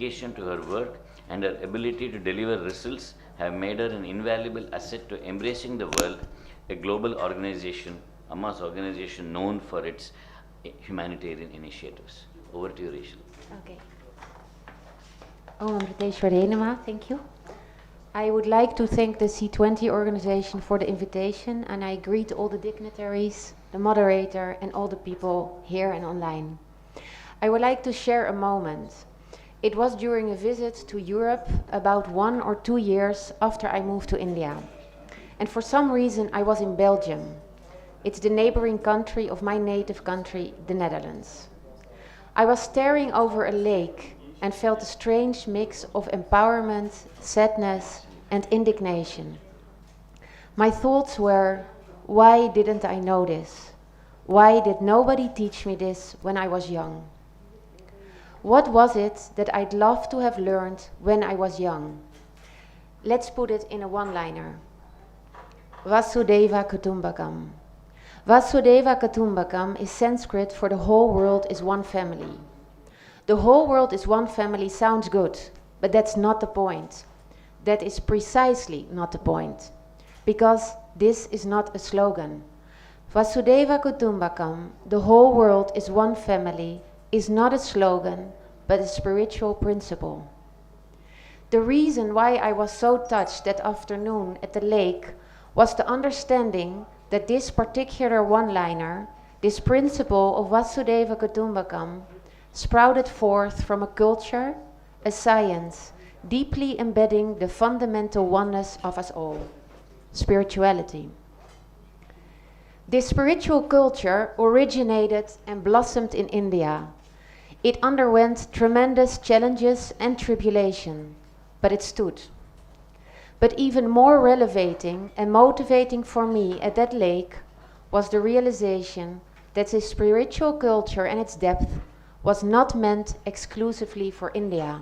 dedication to her work and her ability to deliver results have made her an invaluable asset to embracing the world, a global organization, Amma's organization known for its humanitarian initiatives. Over to you, Rachel. Okay. Amrita, thank you. I would like to thank the C20 organization for the invitation, and I greet all the dignitaries, the moderator, and all the people here and online. I would like to share a moment. It was during a visit to Europe about 1 or 2 years after I moved to India. And for some reason I was in Belgium. It's the neighboring country of my native country, the Netherlands. I was staring over a lake and felt a strange mix of empowerment, sadness, and indignation. My thoughts were, why didn't I know this? Why did nobody teach me this when I was young? What was it that I'd love to have learned when I was young? Let's put it in a one-liner. Vasudeva Kutumbakam. Vasudeva Kutumbakam is Sanskrit for the whole world is one family. The whole world is one family sounds good, but that's not the point. That is precisely not the point, because this is not a slogan. Vasudeva Kutumbakam, the whole world is one family, is not a slogan, but a spiritual principle. The reason why I was so touched that afternoon at the lake was the understanding that this particular one-liner, this principle of Vasudeva Kutumbakam, sprouted forth from a culture, a science, deeply embedding the fundamental oneness of us all, spirituality. This spiritual culture originated and blossomed in India. It underwent tremendous challenges and tribulation, but it stood. But even more relevating and motivating for me at that lake was the realization that this spiritual culture and its depth was not meant exclusively for India.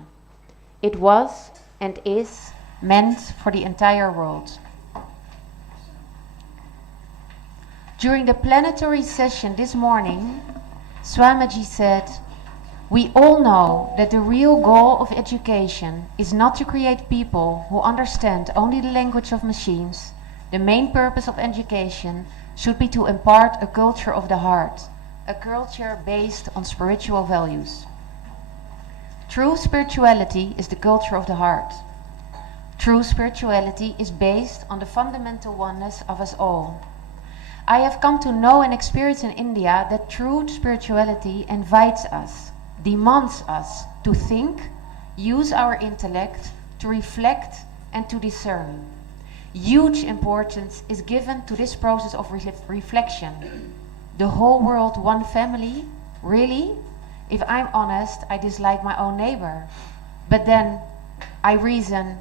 It was and is meant for the entire world. During the plenary session this morning, Swamiji said, "We all know that the real goal of education is not to create people who understand only the language of machines. The main purpose of education should be to impart a culture of the heart, a culture based on spiritual values. True spirituality is the culture of the heart. True spirituality is based on the fundamental oneness of us all. I have come to know and experience in India that true spirituality invites us, demands us to think, use our intellect, to reflect and to discern. Huge importance is given to this process of reflection. The whole world one family? Really? If I'm honest, I dislike my own neighbor. But then I reason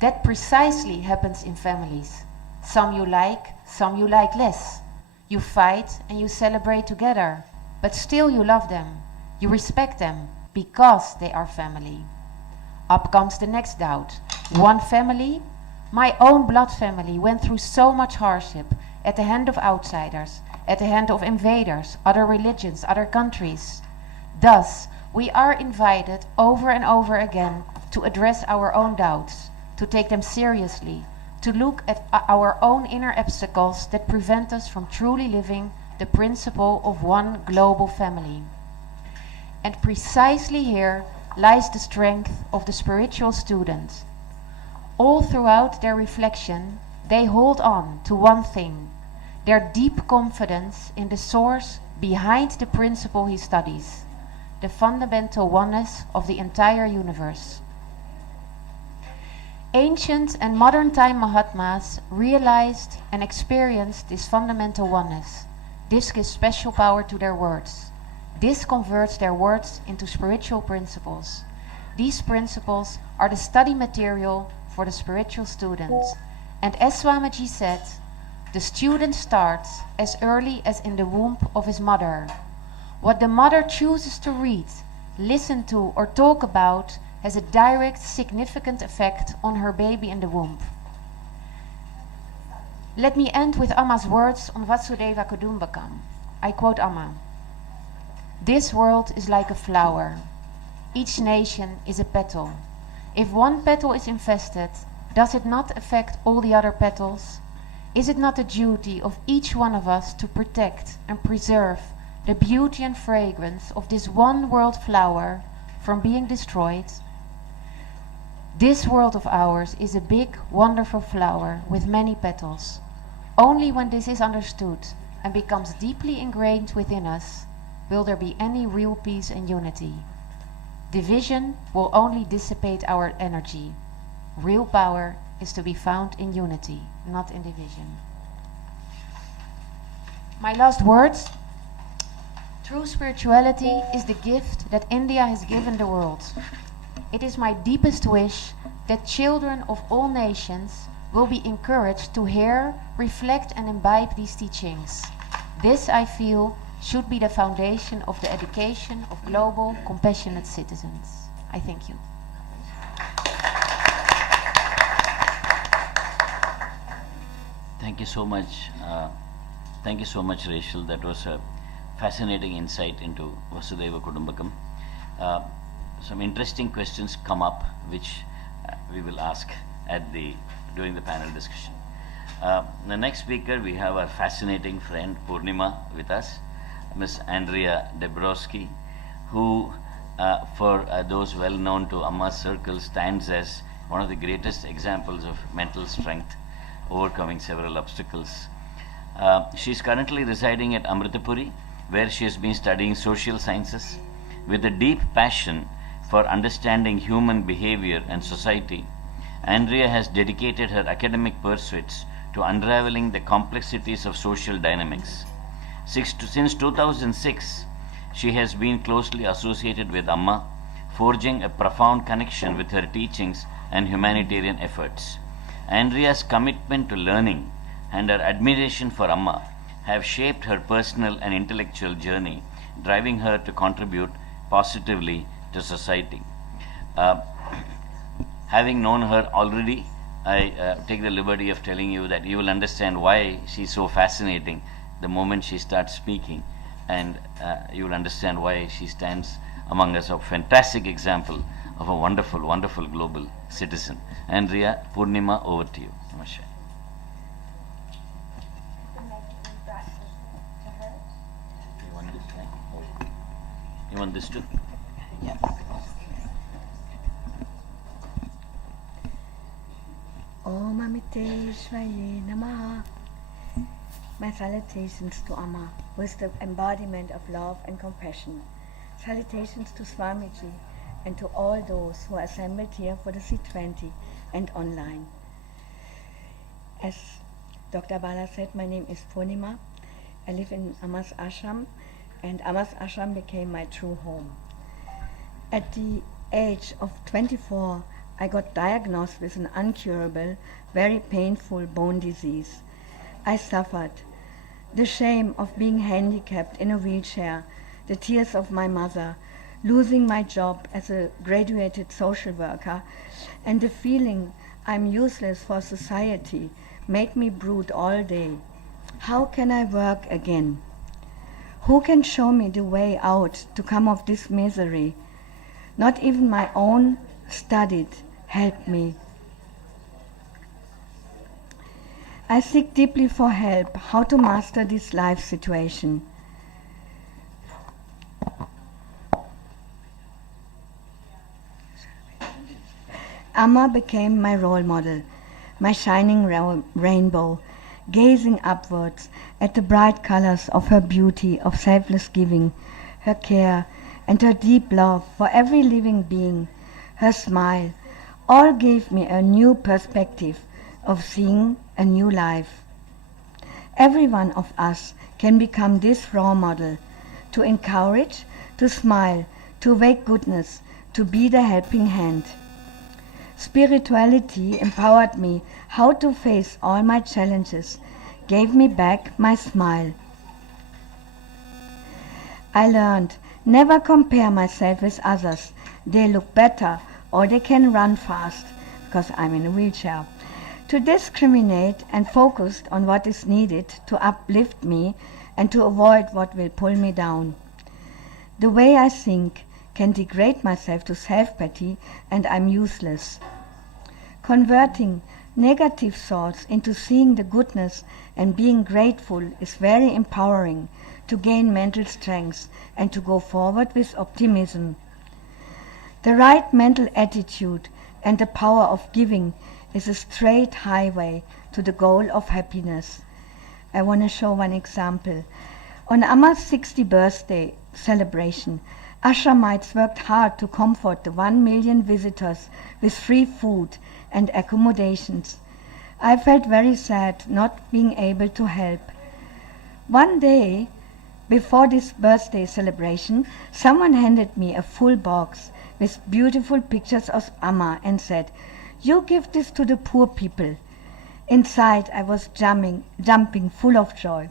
that precisely happens in families. Some you like less. You fight and you celebrate together, but still you love them. You respect them because they are family. Up comes the next doubt. One family? My own blood family went through so much hardship at the hand of outsiders, at the hand of invaders, other religions, other countries. Thus, we are invited over and over again to address our own doubts, to take them seriously, to look at our own inner obstacles that prevent us from truly living the principle of one global family. And precisely here lies the strength of the spiritual student. All throughout their reflection, they hold on to one thing, their deep confidence in the source behind the principle he studies, the fundamental oneness of the entire universe. Ancient and modern time Mahatmas realized and experienced this fundamental oneness. This gives special power to their words. This converts their words into spiritual principles. These principles are the study material for the spiritual students. And as Swamiji said, the student starts as early as in the womb of his mother. What the mother chooses to read, listen to, or talk about has a direct, significant effect on her baby in the womb. Let me end with Amma's words on Vasudeva Kutumbakam. I quote Amma. "This world is like a flower. Each nation is a petal. If one petal is infested, does it not affect all the other petals? Is it not the duty of each one of us to protect and preserve the beauty and fragrance of this one world flower from being destroyed? This world of ours is a big, wonderful flower with many petals. Only when this is understood and becomes deeply ingrained within us will there be any real peace and unity. Division will only dissipate our energy. Real power is to be found in unity, not in division. My last words. True spirituality is the gift that India has given the world. It is my deepest wish that children of all nations will be encouraged to hear, reflect and imbibe these teachings. This, I feel, should be the foundation of the education of global, compassionate citizens. I thank you. Thank you so much. Thank you so much, Rachel. That was a fascinating insight into Vasudhaiva Kudumbakam. Some interesting questions come up, which we will ask during the panel discussion. The next speaker, we have our fascinating friend Purnima with us, Miss Andrea Dabrowski, who, for those well known to Amma's circle, stands as one of the greatest examples of mental strength, overcoming several obstacles. She is currently residing at Amritapuri, where she has been studying social sciences. With a deep passion for understanding human behavior and society, Andrea has dedicated her academic pursuits to unraveling the complexities of social dynamics. Since 2006, she has been closely associated with Amma, forging a profound connection with her teachings and humanitarian efforts. Andrea's commitment to learning and her admiration for Amma have shaped her personal and intellectual journey, driving her to contribute positively to society. Having known her already, I take the liberty of telling you that you will understand why she's so fascinating the moment she starts speaking, and you will understand why she stands among us a fantastic example of a wonderful, wonderful global citizen. Andrea, Purnima, over to you. Namaskar. You want this, right? You want this too? Yeah. Om Amiteshwaye Namaha. My salutations to Amma, who is the embodiment of love and compassion. Salutations to Swamiji and to all those who are assembled here for the C20 and online. As Dr. Bala said, my name is Purnima. I live in Amma's ashram, and Amma's ashram became my true home. At the age of 24, I got diagnosed with an incurable, very painful bone disease. I suffered the shame of being handicapped in a wheelchair, the tears of my mother, losing my job as a graduated social worker, and the feeling I'm useless for society made me brood all day. How can I work again? Who can show me the way out to come of this misery? Not even my own studied helped me. I seek deeply for help how to master this life situation. Amma became my role model, my shining rainbow, gazing upwards at the bright colors of her beauty of selfless giving, her care, and her deep love for every living being, her smile, all gave me a new perspective of seeing a new life. Every one of us can become this role model, to encourage, to smile, to wake goodness, to be the helping hand. Spirituality empowered me how to face all my challenges, gave me back my smile. I learned never compare myself with others. They look better or they can run fast because I'm in a wheelchair. To discriminate and focus on what is needed to uplift me and to avoid what will pull me down. The way I think can degrade myself to self-pity and I'm useless. Converting negative thoughts into seeing the goodness and being grateful is very empowering to gain mental strength and to go forward with optimism. The right mental attitude and the power of giving is a straight highway to the goal of happiness. I want to show one example. On Amma's 60th birthday celebration, ashramites worked hard to comfort the 1 million visitors with free food and accommodations. I felt very sad not being able to help. One day, before this birthday celebration, someone handed me a full box with beautiful pictures of Amma and said, "You give this to the poor people." Inside I was jumping full of joy.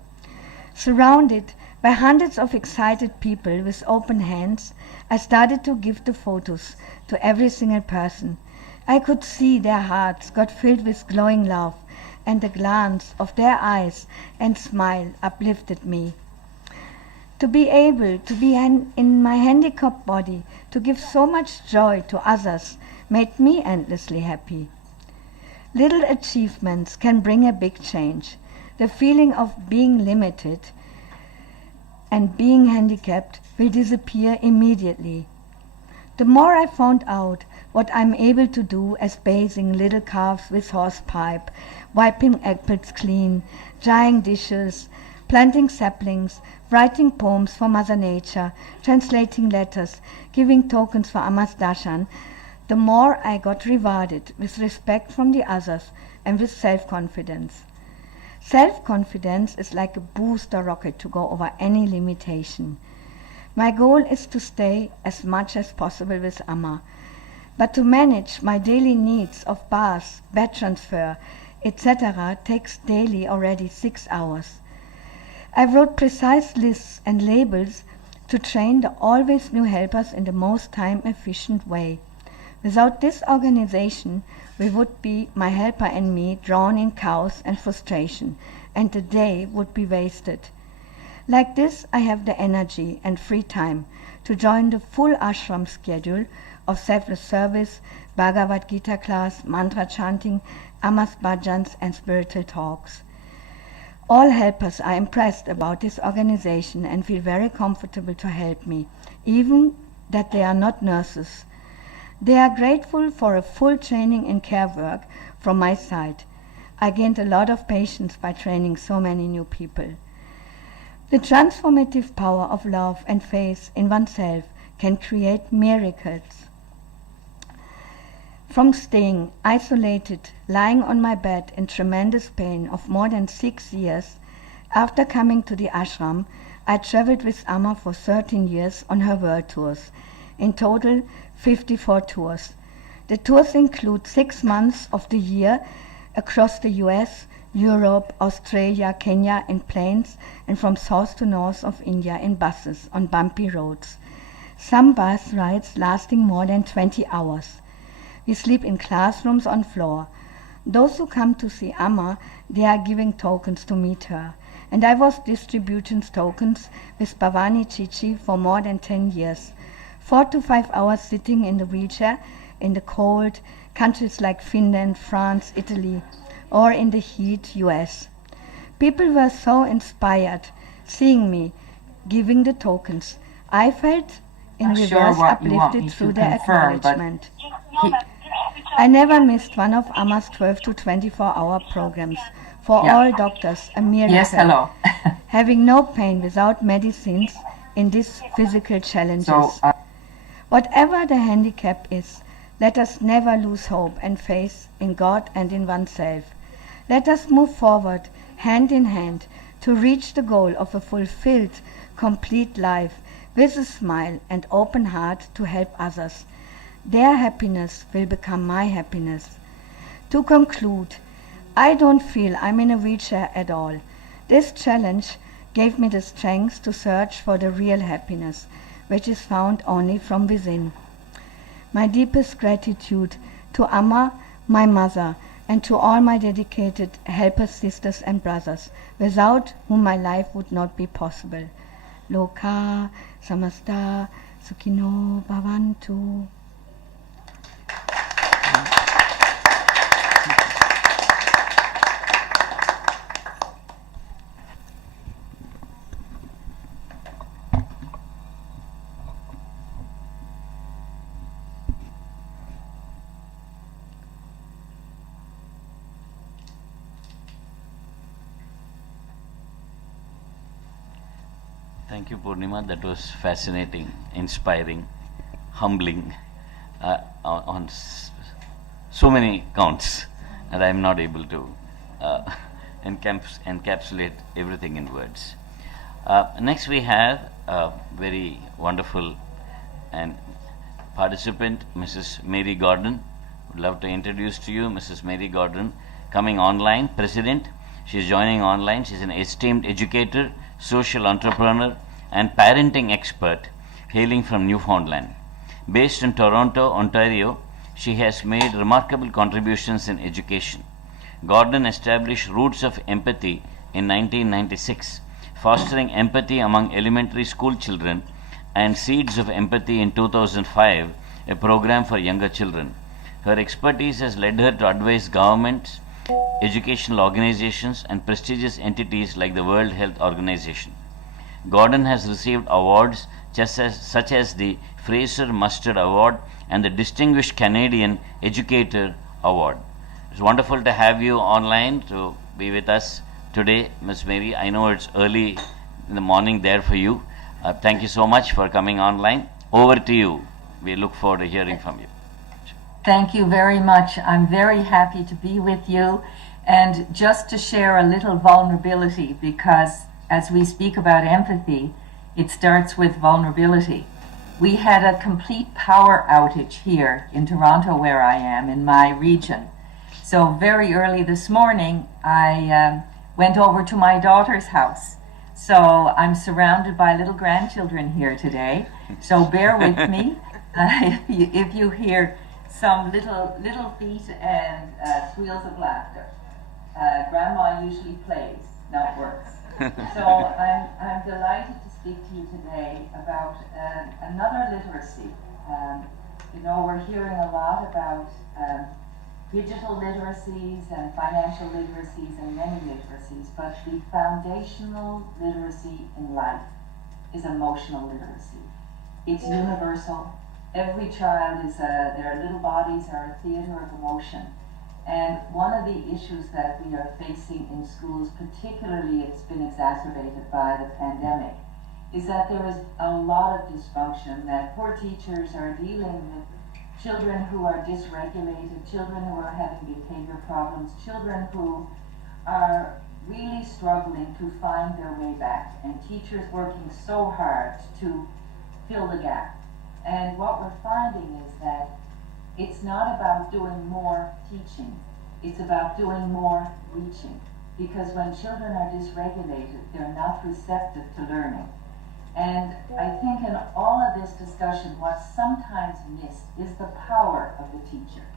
Surrounded by hundreds of excited people with open hands, I started to give the photos to every single person. I could see their hearts got filled with glowing love, and the glance of their eyes and smile uplifted me. To be able to be in my handicapped body, to give so much joy to others, made me endlessly happy. Little achievements can bring a big change. The feeling of being limited and being handicapped will disappear immediately. The more I found out what I'm able to do, as bathing little calves with horsepipe, wiping apples clean, drying dishes, planting saplings, writing poems for Mother Nature, translating letters, giving tokens for Amma's darshan, the more I got rewarded with respect from the others and with self-confidence. Self-confidence is like a booster rocket to go over any limitation. My goal is to stay as much as possible with Amma, but to manage my daily needs of bath, bed transfer, etc. takes daily already 6 hours. I wrote precise lists and labels to train the always new helpers in the most time-efficient way. Without this organization, we would be, my helper and me, drawn in chaos and frustration, and the day would be wasted. Like this, I have the energy and free time to join the full ashram schedule of selfless service, Bhagavad Gita class, mantra chanting, Amma's bhajans and spiritual talks. All helpers are impressed about this organization and feel very comfortable to help me, even that they are not nurses. They are grateful for a full training in care work from my side. I gained a lot of patience by training so many new people. The transformative power of love and faith in oneself can create miracles. From staying isolated, lying on my bed in tremendous pain of more than 6 years, after coming to the ashram, I traveled with Amma for 13 years on her world tours. In total, 54 tours. The tours include 6 months of the year across the US, Europe, Australia, Kenya in planes, and from south to north of India in buses on bumpy roads. Some bus rides lasting more than 20 hours. We sleep in classrooms on floor. Those who come to see Amma, they are giving tokens to meet her. And I was distributing tokens with Bhavani Chichi for more than 10 years. 4 to 5 hours sitting in the wheelchair in the cold countries like Finland, France, Italy, or in the heat US. People were so inspired seeing me giving the tokens. I felt in Not reverse sure what you want me uplifted to through their confirm, but acknowledgement. I never missed one of Amma's 12 to 24-hour programs. For Yeah. all doctors, a miracle. Yes, hello. Having no pain without medicines in these physical challenges. So, Whatever the handicap is, let us never lose hope and faith in God and in oneself. Let us move forward, hand in hand, to reach the goal of a fulfilled, complete life, with a smile and open heart to help others. Their happiness will become my happiness. To conclude, I don't feel I'm in a wheelchair at all. This challenge gave me the strength to search for the real happiness, which is found only from within. My deepest gratitude to Amma, my mother, and to all my dedicated helpers, sisters and brothers, without whom my life would not be possible. Loka samasta Sukhino Bhavantu. Thank you, Purnima. That was fascinating, inspiring, humbling on so many counts, and I am not able to encapsulate everything in words. Next, we have a very wonderful and participant, Mrs. Mary Gordon. Would love to introduce to you Mrs. Mary Gordon, coming online, President. She is joining online. She is an esteemed educator, social entrepreneur, and parenting expert hailing from Newfoundland. Based in Toronto, Ontario, she has made remarkable contributions in education. Gordon established Roots of Empathy in 1996, fostering empathy among elementary school children, and Seeds of Empathy in 2005, a program for younger children. Her expertise has led her to advise governments, educational organizations, and prestigious entities like the World Health Organization. Gordon has received awards such as the Fraser Mustard Award and the Distinguished Canadian Educator Award. It's wonderful to have you online to be with us today, Ms. Mary. I know it's early in the morning there for you. Thank you so much for coming online. Over to you. We look forward to hearing from you. Thank you very much. I'm very happy to be with you, and just to share a little vulnerability, because as we speak about empathy, it starts with vulnerability. We had a complete power outage here in Toronto, where I am, in my region. So very early this morning, I went over to my daughter's house. So I'm surrounded by little grandchildren here today. So bear with me if you hear some little feet and squeals of laughter. Grandma usually plays, not works. So I'm delighted to speak to you today about another literacy. We're hearing a lot about digital literacies and financial literacies and many literacies, but the foundational literacy in life is emotional literacy. It's universal. Every child their little bodies are a theater of emotion. And one of the issues that we are facing in schools, particularly it's been exacerbated by the pandemic, is that there is a lot of dysfunction, that poor teachers are dealing with children who are dysregulated, children who are having behavior problems, children who are really struggling to find their way back, and teachers working so hard to fill the gap. And what we're finding is that it's not about doing more teaching, it's about doing more reaching. Because when children are dysregulated, they're not receptive to learning. And I think in all of this discussion, what's sometimes missed is the power of the teacher.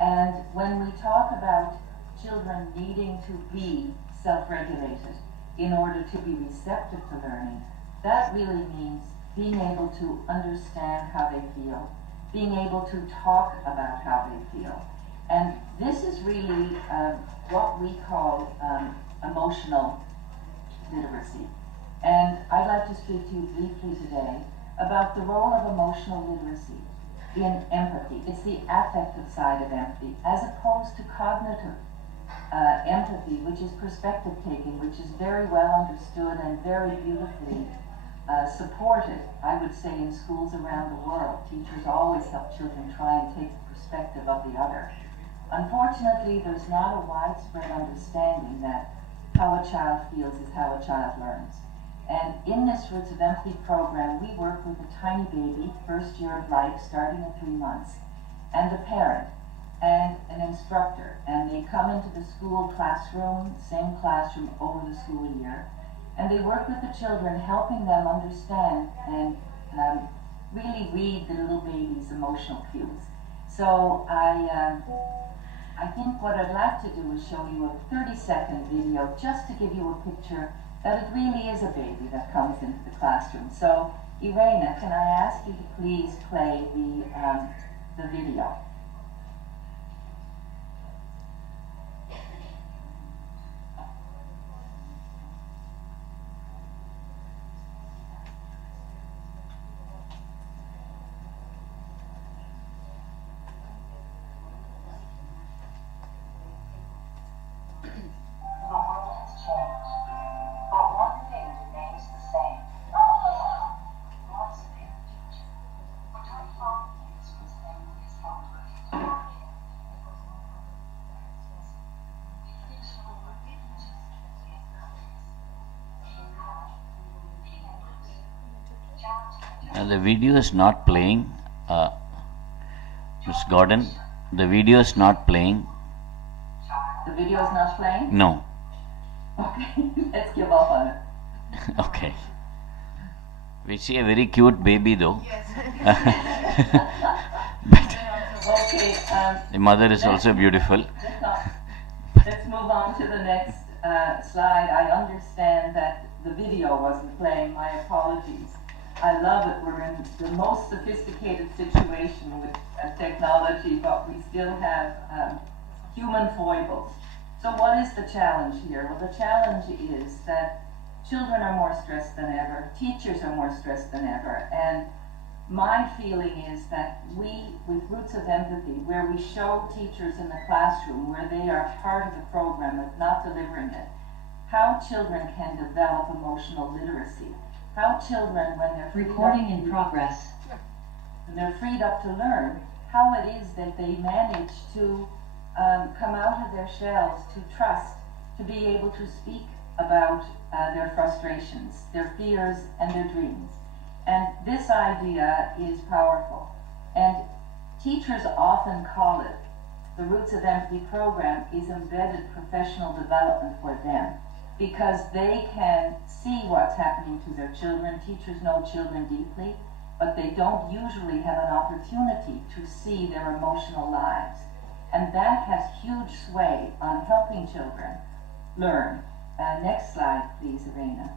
And when we talk about children needing to be self-regulated in order to be receptive to learning, that really means being able to understand how they feel, being able to talk about how they feel. And this is really what we call emotional literacy. And I'd like to speak to you briefly today about the role of emotional literacy in empathy. It's the affective side of empathy, as opposed to cognitive empathy, which is perspective taking, which is very well understood and very beautifully supported, I would say, in schools around the world. Teachers always help children try and take the perspective of the other. Unfortunately, there's not a widespread understanding that how a child feels is how a child learns. And in this Roots of Empathy program, we work with a tiny baby, first year of life, starting at 3 months, and the parent, and an instructor. And they come into the school classroom, same classroom over the school year, and they work with the children, helping them understand and really read the little baby's emotional cues. So I think what I'd like to do is show you a 30-second video just to give you a picture that it really is a baby that comes into the classroom. So Irena, can I ask you to please play the video? The video is not playing. Ms. Gordon, the video is not playing. The video is not playing? No. Okay, let's give up on it. Okay. We see a very cute baby though. Yes. But Okay, the mother is also beautiful. let's move on to the next slide. I understand that the video wasn't playing. My apologies. I love it. We're in the most sophisticated situation with technology, but we still have human foibles. So what is the challenge here? Well, the challenge is that children are more stressed than ever, teachers are more stressed than ever, and my feeling is that we, with Roots of Empathy, where we show teachers in the classroom where they are part of the program but not delivering it, how children can develop emotional literacy, how children, when they're freed Recording up, in progress. when they're freed up to learn, how it is that they manage to come out of their shells, to trust, to be able to speak about their frustrations, their fears, and their dreams. And this idea is powerful. And teachers often call it, the Roots of Empathy program is embedded professional development for them, because they can see what's happening to their children. Teachers know children deeply, but they don't usually have an opportunity to see their emotional lives. And that has huge sway on helping children learn. Next slide, please, Irena.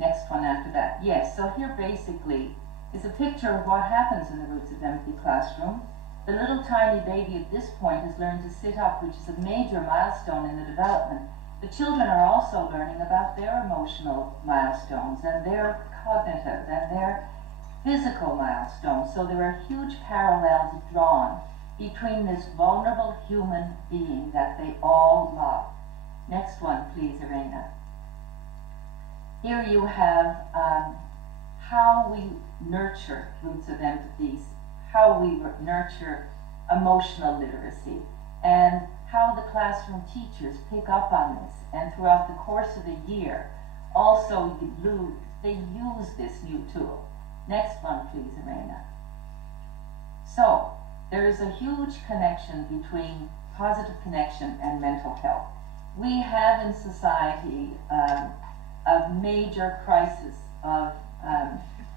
Next one after that. Yes, so here basically is a picture of what happens in the Roots of Empathy classroom. The little tiny baby at this point has learned to sit up, which is a major milestone in the development. The children are also learning about their emotional milestones and their cognitive and their physical milestones. So there are huge parallels drawn between this vulnerable human being that they all love. Next one, please, Irena. Here you have how we nurture Roots of Empathy, how we nurture emotional literacy, and how the classroom teachers pick up on this. And throughout the course of the year, also they use this new tool. Next one, please, Irena. So, there is a huge connection between positive connection and mental health. We have in society a major crisis of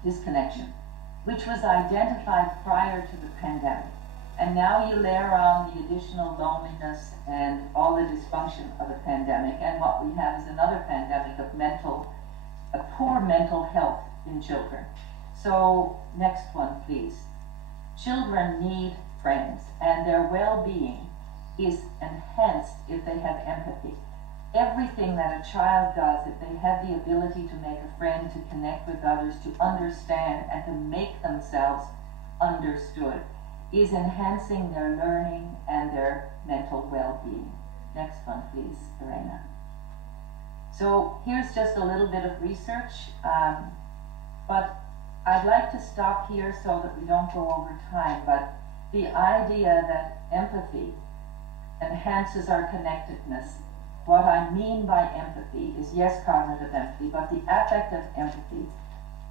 disconnection, which was identified prior to the pandemic. And now you layer on the additional loneliness and all the dysfunction of a pandemic, and what we have is another pandemic of poor mental health in children. So, next one, please. Children need friends, and their well-being is enhanced if they have empathy. Everything that a child does, if they have the ability to make a friend, to connect with others, to understand, and to make themselves understood, is enhancing their learning and their mental well-being. Next one, please, Irena. So here's just a little bit of research, but I'd like to stop here so that we don't go over time, but the idea that empathy enhances our connectedness. What I mean by empathy is, yes, cognitive empathy, but the affective empathy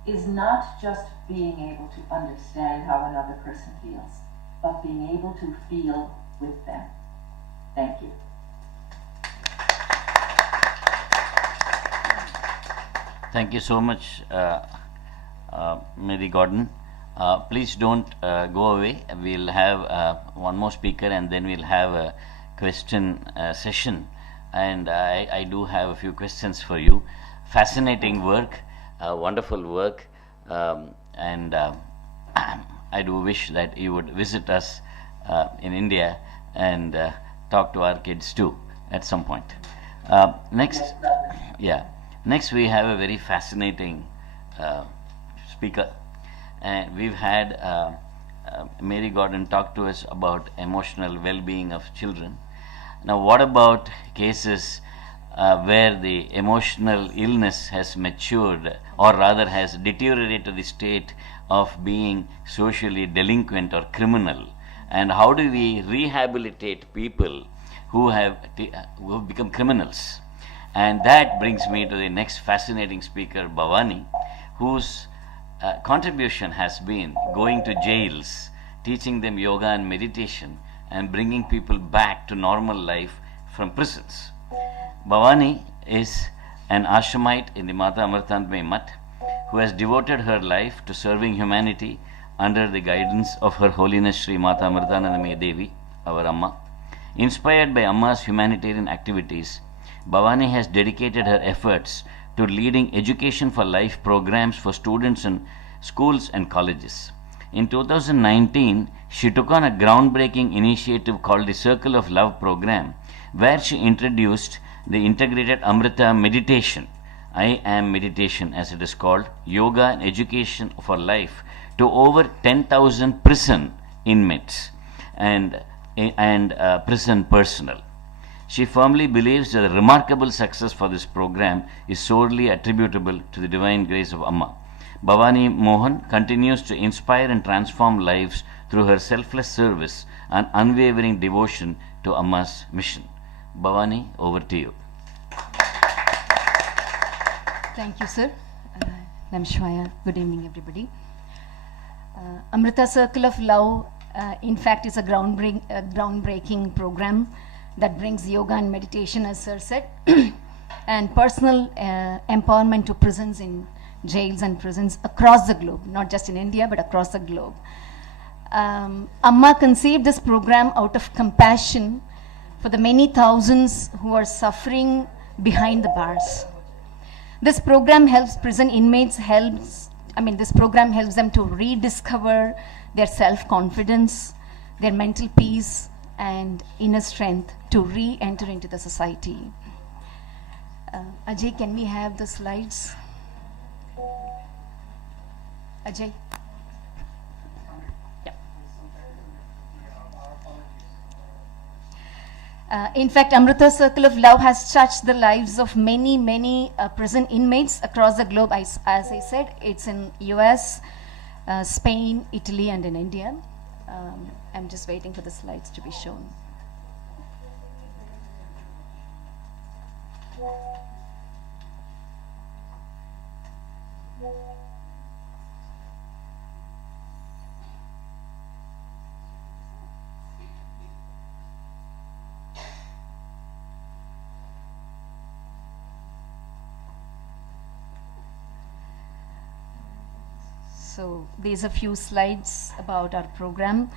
is not just being able to understand how another person feels, but being able to feel with them. Thank you. Thank you so much, Mary Gordon. Please don't go away. We'll have one more speaker, and then we'll have a question session. And I do have a few questions for you. Fascinating work, wonderful work. And I do wish that you would visit us in India and talk to our kids too at some point. Next, yeah, next we have a very fascinating speaker, and we've had Mary Gordon talk to us about emotional well-being of children. Now, what about cases where the emotional illness has matured, or rather has deteriorated to the state of being socially delinquent or criminal? And how do we rehabilitate people who have become criminals? And that brings me to the next fascinating speaker, Bhavani, whose contribution has been going to jails, teaching them yoga and meditation, and bringing people back to normal life from prisons. Bhavani is an ashramite in the Mata Amritanandamayi Mutt who has devoted her life to serving humanity under the guidance of Her Holiness Sri Mata Amritanandamayi Devi, our Amma. Inspired by Amma's humanitarian activities, Bhavani has dedicated her efforts to leading education for life programs for students in schools and colleges. In 2019, she took on a groundbreaking initiative called the Circle of Love program, where she introduced the integrated Amrita meditation, I am meditation as it is called, yoga and education for life, to over 10,000 prison inmates and prison personnel. She firmly believes that the remarkable success for this program is solely attributable to the divine grace of Amma. Bhavani Mohan continues to inspire and transform lives through her selfless service and unwavering devotion to Amma's mission. Bhavani, over to you. Thank you, sir. Namashivaya. Good evening, everybody. Amrita Circle of Love, in fact, is a groundbreaking program that brings yoga and meditation, as sir said, and personal empowerment to prisons in jails and prisons across the globe, not just in India, but across the globe. Amma conceived this program out of compassion for the many thousands who are suffering behind the bars. This program helps prison inmates, this program helps them to rediscover their self-confidence, their mental peace, and inner strength to re-enter into the society. Ajay, can we have the slides? Ajay? In fact, Amrita Circle of Love has touched the lives of many prison inmates across the globe. As I said, it's in US, Spain, Italy, and in India. I'm just waiting for the slides to be shown. So these are few slides about our program,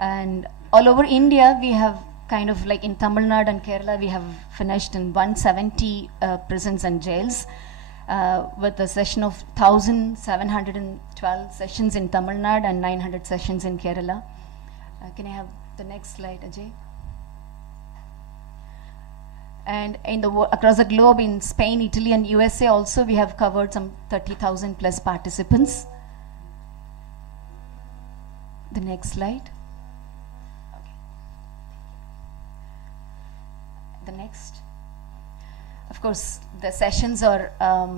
and all over India we have kind of like in Tamil Nadu and Kerala we have finished in 170 prisons and jails with a session of 1,712 sessions in Tamil Nadu and 900 sessions in Kerala. Can I have the next slide, Ajay? And in across the globe, in Spain, Italy, and USA also, we have covered some 30,000 plus participants. The next slide. Okay. The next. Of course, the sessions are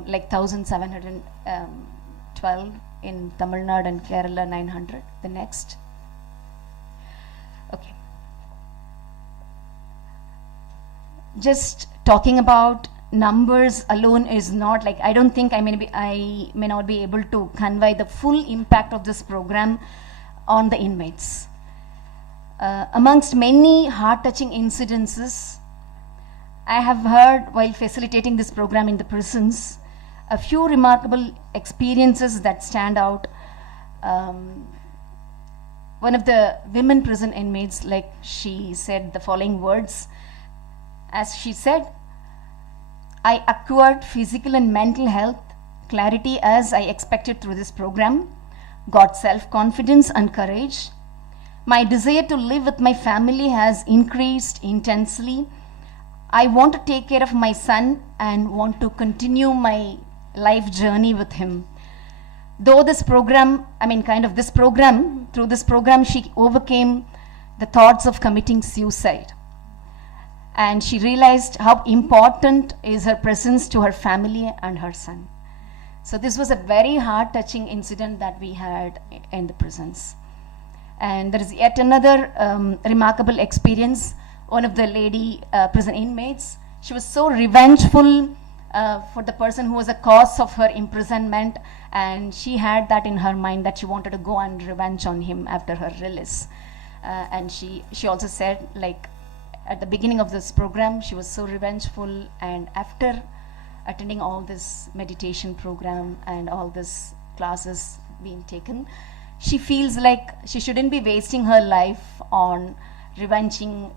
like 1,712 in Tamil Nadu and Kerala 900. The next. Okay. Just talking about numbers alone is not like, I don't think I may not be able to convey the full impact of this program on the inmates. Amongst many heart-touching incidences, I have heard while facilitating this program in the prisons, a few remarkable experiences that stand out. One of the women prison inmates, like she said the following words, as she said, I acquired physical and mental health clarity as I expected through this program, got self-confidence and courage. My desire to live with my family has increased intensely. I want to take care of my son and want to continue my life journey with him. Though this program, through this program, she overcame the thoughts of committing suicide. And she realized how important is her presence to her family and her son. So this was a very heart-touching incident that we had in the prisons. And there is yet another remarkable experience. One of the lady prison inmates, she was so revengeful for the person who was the cause of her imprisonment, and she had that in her mind that she wanted to go and revenge on him after her release. And she also said, like, at the beginning of this program, she was so revengeful, and after attending all this meditation program and all these classes being taken, she feels like she shouldn't be wasting her life on revenging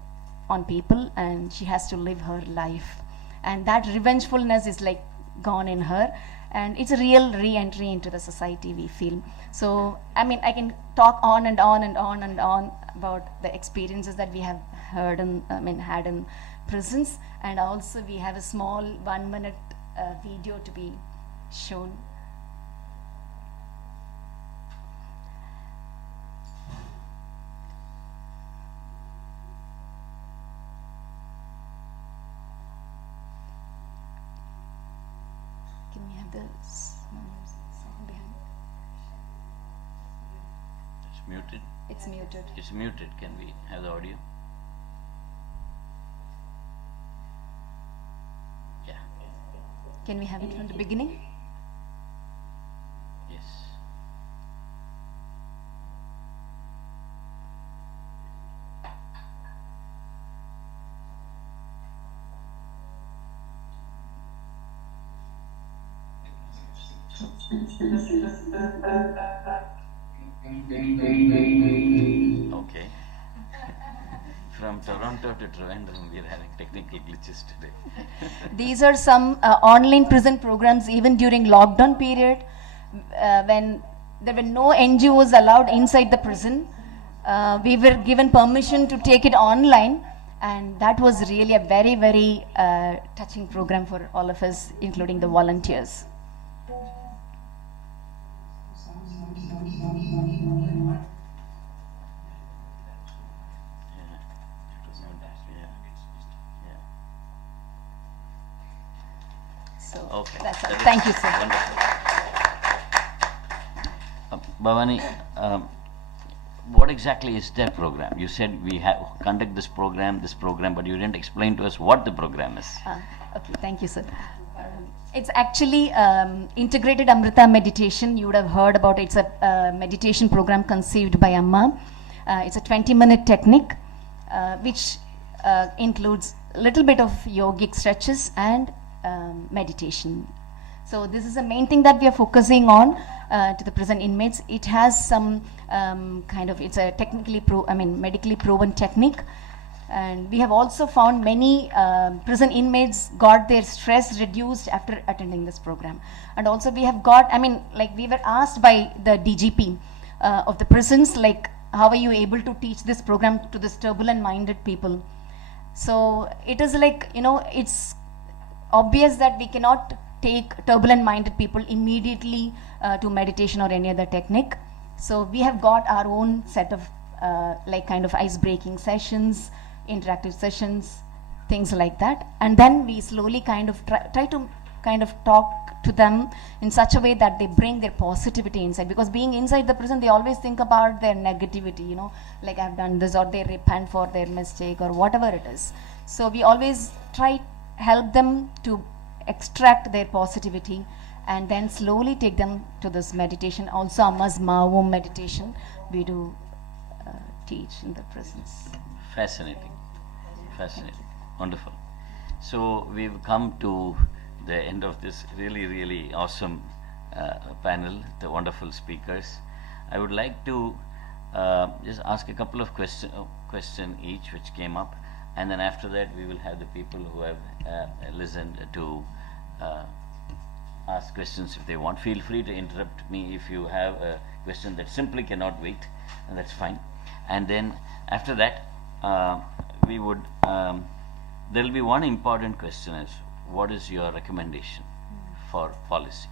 on people, and she has to live her life. And that revengefulness is like gone in her, and it's a real re-entry into the society, we feel. So, I mean, I can talk on and on and on and on about the experiences that we have had in prisons, and also we have a small 1-minute video to be shown. Can we have the sound behind? It's muted. It's muted. It's muted. Can we have the audio? Yeah. Can we have it from the beginning? Yes. Okay. From Toronto to Trivandrum, we are having technical glitches today. These are some online prison programs even during lockdown period when there were no NGOs allowed inside the prison. We were given permission to take it online, and that was really a very, very touching program for all of us, including the volunteers. So Okay. that's all. That is Thank you, sir. Wonderful. Bhavani, what exactly is that program? You said we conduct this program, but you didn't explain to us what the program is. Okay, thank you, sir. It's actually integrated Amrita meditation. You would have heard about it. It's a meditation program conceived by Amma. It's a 20-minute technique which includes a little bit of yogic stretches and meditation. So this is the main thing that we are focusing on to the prison inmates. It has some it's a medically proven technique. And we have also found many prison inmates got their stress reduced after attending this program. And also we have got, we were asked by the DGP of the prisons, like, how are you able to teach this program to this turbulent-minded people? So it is like, it's obvious that we cannot take turbulent-minded people immediately to meditation or any other technique. So we have got our own set of ice-breaking sessions, interactive sessions, things like that. And then we slowly try to talk to them in such a way that they bring their positivity inside. Because being inside the prison, they always think about their negativity, like I've done this, or they repent for their mistake or whatever it is. So we always help them to extract their positivity and then slowly take them to this meditation. Also Amma's Mavom meditation we do teach in the prisons. Fascinating. Wonderful. So we've come to the end of this really, really awesome panel, the wonderful speakers. I would like to just ask a couple of question each which came up, and then after that we will have the people who have listened to ask questions if they want. Feel free to interrupt me if you have a question that simply cannot wait, and that's fine. And then after that, we would, there will be one important question is, what is your recommendation for policy?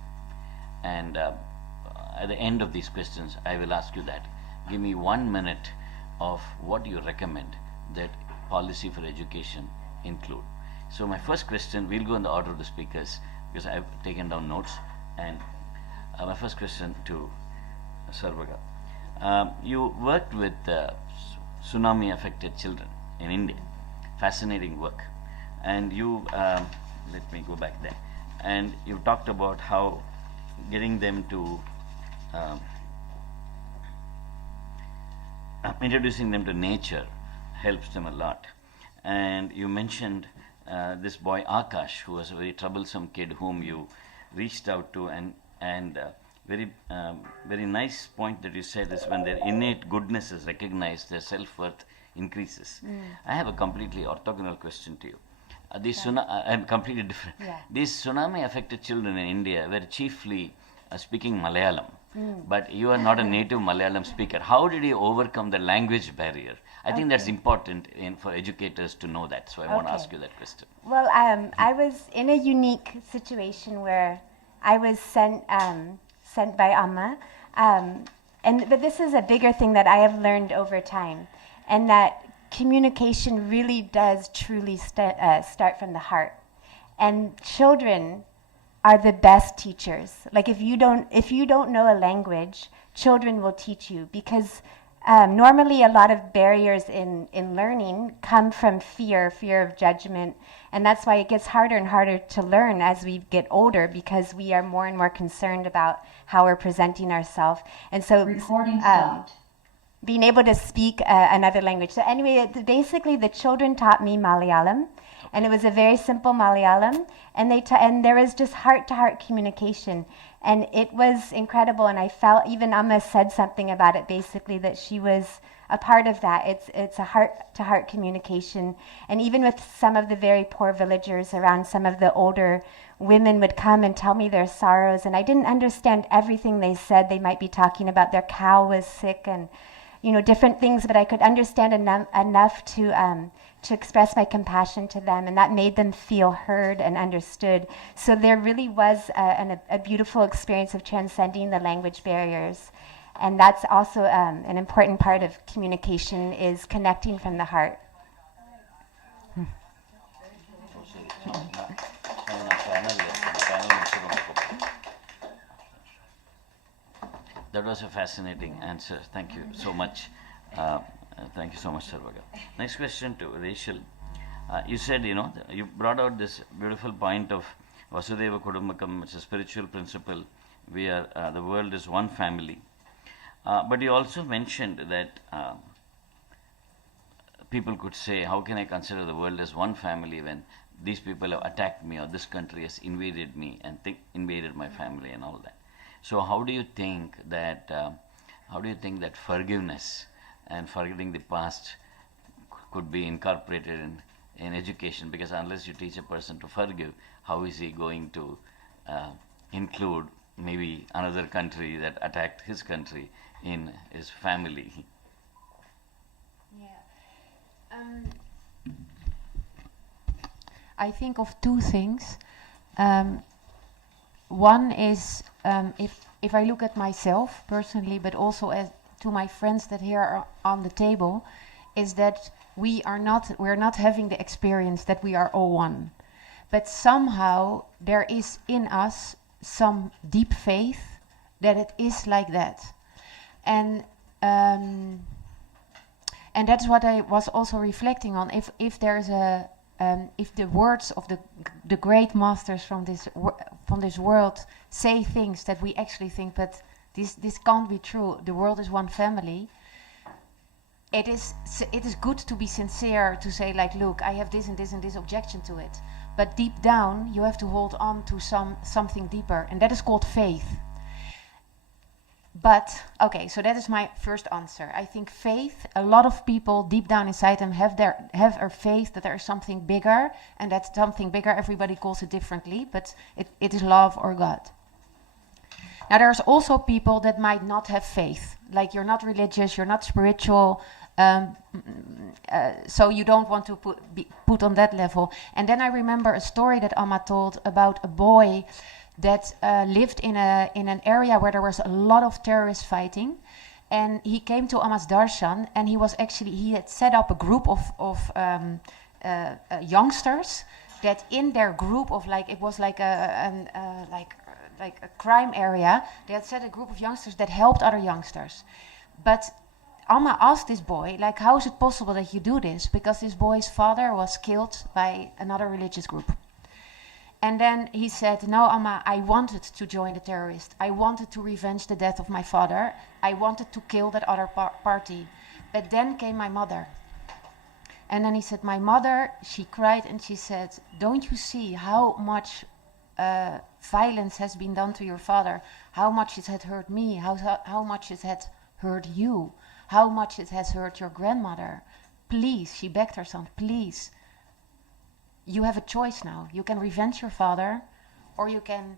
And at the end of these questions, I will ask you that. Give me 1 minute of what you recommend that policy for education include. So my first question, we'll go in the order of the speakers because I've taken down notes. And my first question to Sarvaga. You worked with tsunami affected children in India. Fascinating work. And you, let me go back there. And you talked about how getting them to introducing them to nature helps them a lot. And you mentioned this boy Akash, who was a very troublesome kid whom you reached out to, and very nice point that you said is when their innate goodness is recognized, their self-worth increases. I have a completely orthogonal question to you. I'm completely different. Yeah. These tsunami affected children in India were chiefly speaking Malayalam. But you are not a native Malayalam speaker. How did you overcome the language barrier? I think that's important for educators to know that. So I want to ask you that question. Well, I was in a unique situation where I was sent by Amma, but this is a bigger thing that I have learned over time, and that communication really does truly start from the heart, and children are the best teachers. Like if you don't know a language, children will teach you, because normally a lot of barriers in learning come from fear of judgment, and that's why it gets harder and harder to learn as we get older, because we are more and more concerned about how we're presenting ourselves. And so being able to speak another language. So anyway, basically the children taught me Malayalam, and it was a very simple Malayalam, and there was just heart-to-heart communication, and it was incredible. And I felt, even Amma said something about it, basically that she was a part of that. It's a heart-to-heart communication, and even with some of the very poor villagers around, some of the older women would come and tell me their sorrows, and I didn't understand everything they said. They might be talking about their cow was sick and different things, but I could understand enough to express my compassion to them, and that made them feel heard and understood. So there really was a beautiful experience of transcending the language barriers, and that's also an important part of communication, is connecting from the heart. That was a fascinating answer. Thank you so much. Thank you so much, Sarvaga. Next question to Rachel. You said, you brought out this beautiful point of Vasudeva Kudumbakam. It's a spiritual principle. The world is one family. But you also mentioned that people could say, how can I consider the world as one family when these people have attacked me, or this country has invaded me and invaded my family and all that? So how do you think that forgiveness and forgetting the past could be incorporated in education? Because unless you teach a person to forgive, how is he going to include maybe another country that attacked his country in his family? Yeah. I think of two things. One is, if I look at myself personally, but also to my friends that here are on the table, is that we're not having the experience that we are all one. But somehow there is in us some deep faith that it is like that. And that's what I was also reflecting on. If there's if the words of the great masters from this world say things that we actually think, but this can't be true, the world is one family, it is good to be sincere, to say, like, look, I have this and this and this objection to it, but deep down you have to hold on to something deeper, and that is called faith. But, okay, so that is my first answer. I think faith, a lot of people deep down inside them have a faith that there is something bigger, and that something bigger, everybody calls it differently, but it is love or God. Now, there's also people that might not have faith. Like, you're not religious, you're not spiritual, so you don't want to be put on that level. And then I remember a story that Amma told about a boy that lived in an area where there was a lot of terrorist fighting, and he came to Amma's darshan, and he had set up a group of youngsters that in their group of it was like a crime area. They had set a group of youngsters that helped other youngsters, but Amma asked this boy, how is it possible that you do this? Because this boy's father was killed by another religious group. And then he said, no, Amma, I wanted to join the terrorists. I wanted to revenge the death of my father. I wanted to kill that other party. But then came my mother. And then he said, my mother, she cried and she said, don't you see how much violence has been done to your father? How much it had hurt me? How much it had hurt you? How much it has hurt your grandmother? Please, she begged her son, please. You have a choice now. You can revenge your father, or you can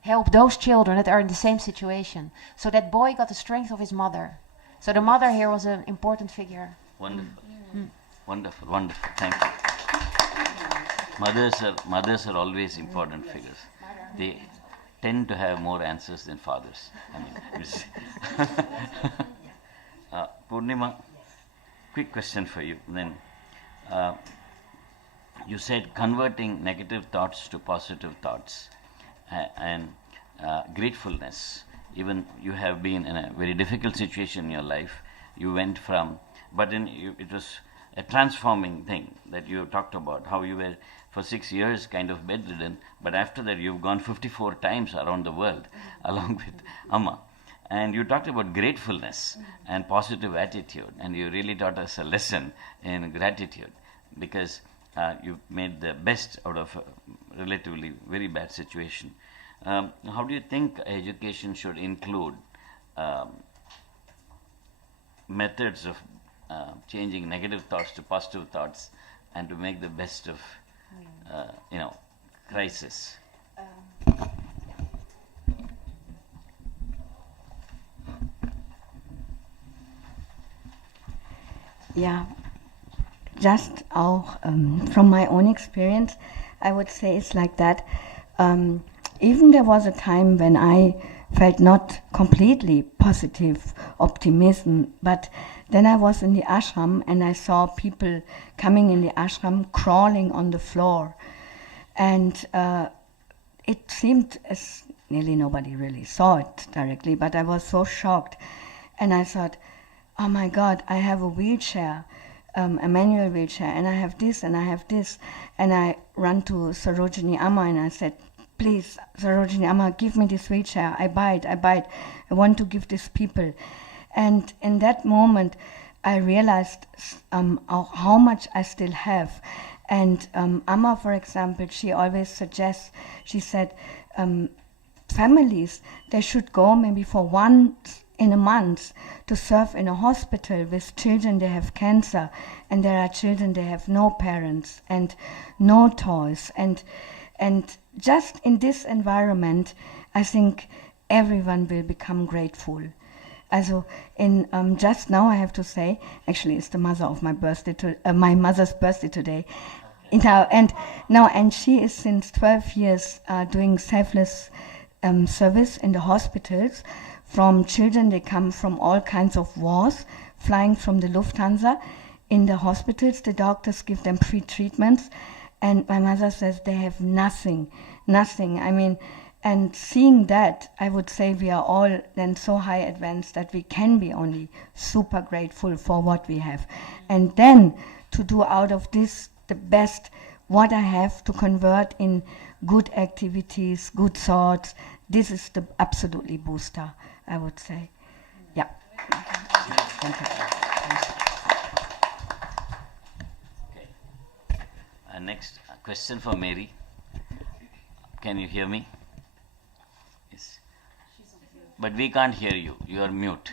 help those children that are in the same situation. So that boy got the strength of his mother. So the mother here was an important figure. Wonderful. Wonderful, wonderful. Thank you. Mothers are always important figures. They tend to have more answers than fathers. Purnima, quick question for you. Then you said converting negative thoughts to positive thoughts and gratefulness. Even you have been in a very difficult situation in your life. You went from, it was a transforming thing that you talked about, how you were for 6 years kind of bedridden, but after that you've gone 54 times around the world along with Amma. And you talked about gratefulness and positive attitude, and you really taught us a lesson in gratitude, because you made the best out of a relatively very bad situation. How do you think education should include methods of changing negative thoughts to positive thoughts and to make the best of crisis? Yeah, just auch from my own experience, I would say it's like that. Even there was a time when I felt not completely positive optimism, but then I was in the ashram and I saw people coming in the ashram crawling on the floor, and it seemed as nearly nobody really saw it directly, but I was so shocked, and I thought, oh my God, I have a wheelchair, a manual wheelchair, and I have this and I have this. And I ran to Sarojini Amma and I said, please, Sarojini Amma, give me this wheelchair. I buy it. I want to give this people. And in that moment, I realized how much I still have. And Amma, for example, she always suggests, she said, families, they should go maybe for once in a month to serve in a hospital with children that have cancer, and there are children that have no parents and no toys, and just in this environment, I think everyone will become grateful. Also, in just now I have to say, actually it's the mother of my birthday, my mother's birthday today, and she is since 12 years doing selfless service in the hospitals. From children, they come from all kinds of wars, flying from the Lufthansa. In the hospitals, the doctors give them free treatments, and my mother says they have nothing. I mean, and seeing that, I would say we are all then so high advanced that we can be only super grateful for what we have. And then to do out of this the best, what I have to convert in good activities, good thoughts, this is the absolutely booster, I would say. Yeah. Thank you. Okay. Next question for Mary. Can you hear me? Yes. but we can't hear you. You are mute.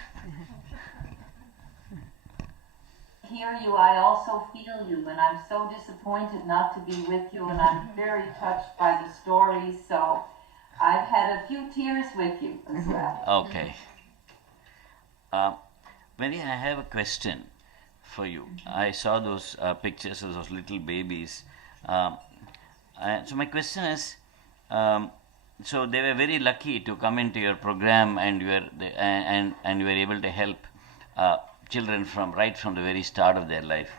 Hear you, I also feel you, and I'm so disappointed not to be with you, and I'm very touched by the stories, so I've had a few tears with you as well. Okay. Mary, I have a question for you. I saw those pictures of those little babies. So my question is, so they were very lucky to come into your program, and you were able to help children right from the very start of their life.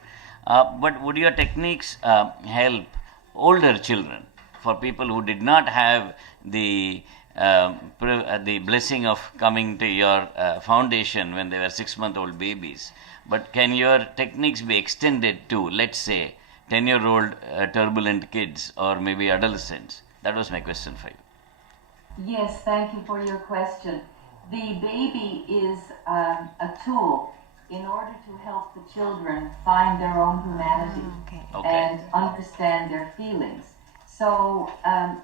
But would your techniques help older children, for people who did not have the blessing of coming to your foundation when they were 6-month-old babies? But can your techniques be extended to, let's say, 10-year-old turbulent kids or maybe adolescents? That was my question for you. Yes, thank you for your question. The baby is a tool in order to help the children find their own humanity Okay. and understand their feelings. So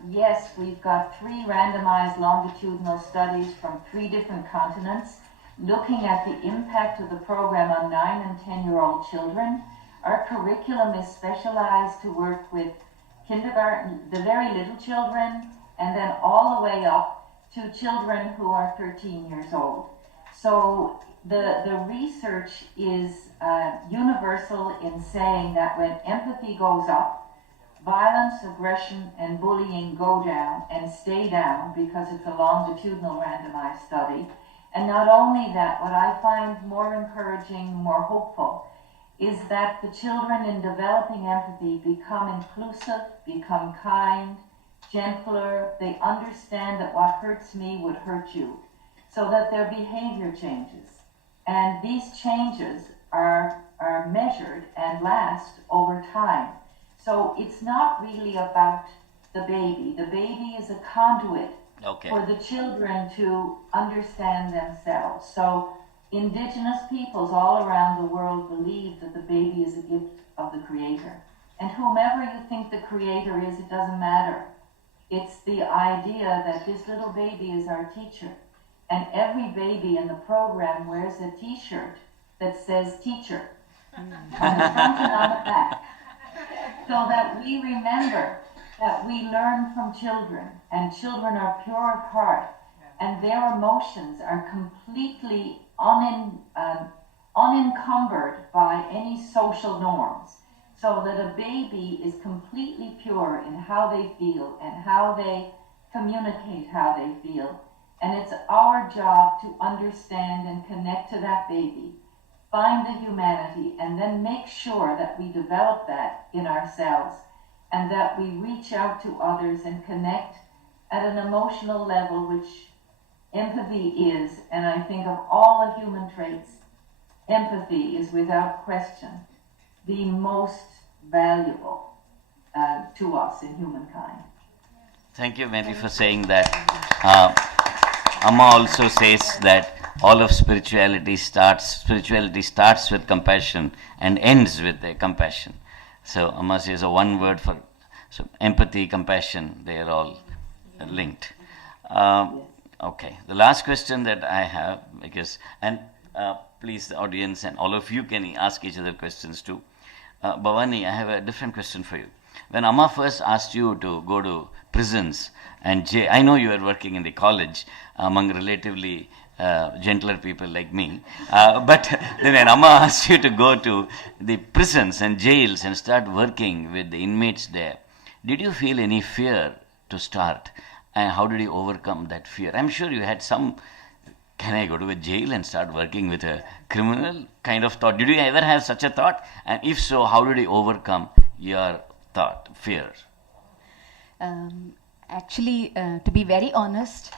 yes, we've got 3 randomized longitudinal studies from 3 different continents looking at the impact of the program on 9 and 10-year-old children. Our curriculum is specialized to work with kindergarten, the very little children, and then all the way up to children who are 13 years old. So the research is universal in saying that when empathy goes up, violence, aggression, and bullying go down and stay down because it's a longitudinal randomized study. And not only that, what I find more encouraging, more hopeful, is that the children in developing empathy become inclusive, become kind, gentler. They understand that what hurts me would hurt you, so that their behavior changes. And these changes are measured and last over time. So it's not really about the baby. The baby is a conduit for the children to understand themselves. So indigenous peoples all around the world believe that the baby is a gift of the Creator. And whomever you think the Creator is, it doesn't matter. It's the idea that this little baby is our teacher. And every baby in the program wears a t-shirt that says teacher on the front and on the back, so that we remember that we learn from children, and children are pure of heart, and their emotions are completely unencumbered by any social norms, so that a baby is completely pure in how they feel and how they communicate how they feel. And it's our job to understand and connect to that baby, find the humanity, and then make sure that we develop that in ourselves, and that we reach out to others and connect at an emotional level, which empathy is. And I think of all the human traits, empathy is without question the most valuable to us in humankind. Thank you, Mary, for saying that. Amma also says that all of spirituality starts with compassion and ends with compassion. So Amma says one word for empathy, compassion, they are all linked. Okay, the last question that I have, please the audience and all of you can ask each other questions too. Bhavani, I have a different question for you. When Amma first asked you to go to prisons and jail, I know you are working in the college among relatively gentler people like me, but then when Amma asked you to go to the prisons and jails and start working with the inmates there, did you feel any fear to start? And how did you overcome that fear? I'm sure you had some, can I go to a jail and start working with a criminal kind of thought? Did you ever have such a thought? And if so, how did you overcome your fear? Actually, to be very honest,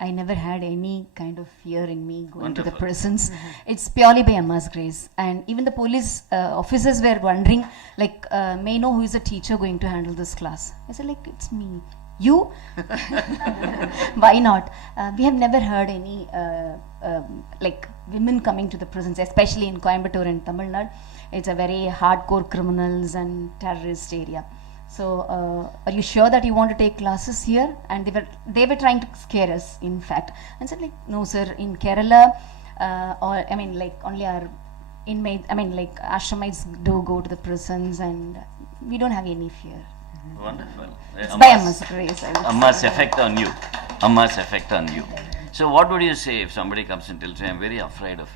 I never had any kind of fear in me going to the prisons. It's purely by Amma's grace. And even the police officers were wondering, like, may I know who is the teacher going to handle this class? I said, like, it's me. You? Why not? We have never heard any like women coming to the prisons, especially in Coimbatore and Tamil Nadu. It's a very hardcore criminals and terrorist area. So, are you sure that you want to take classes here? And they were trying to scare us, in fact. And said like, no sir, in Kerala, or I mean like only our inmates, I mean like ashramites do go to the prisons, and we don't have any fear. Wonderful. It's by Amma's grace, I would Amma's say. effect on you. Amma's effect on you. So what would you say if somebody comes and tells you, I'm very afraid of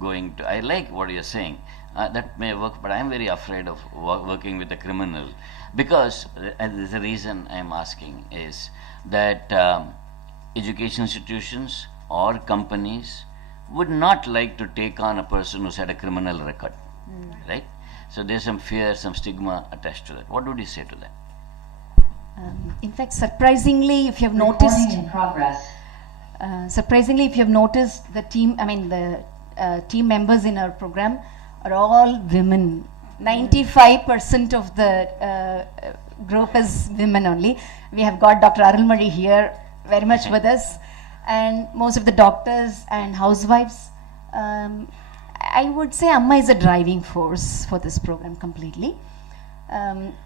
going to, I like what you're saying, that may work, but I'm very afraid of working with a criminal, because the reason I'm asking is that education institutions or companies would not like to take on a person who's had a criminal record, right? So there's some fear, some stigma attached to that. What would you say to that? In fact, surprisingly, if you have noticed, Recording in progress. the team members in our program are all women. 95% of the group is women only. We have got Dr. Arulmari here very much with us, and most of the doctors and housewives. I would say Amma is a driving force for this program completely.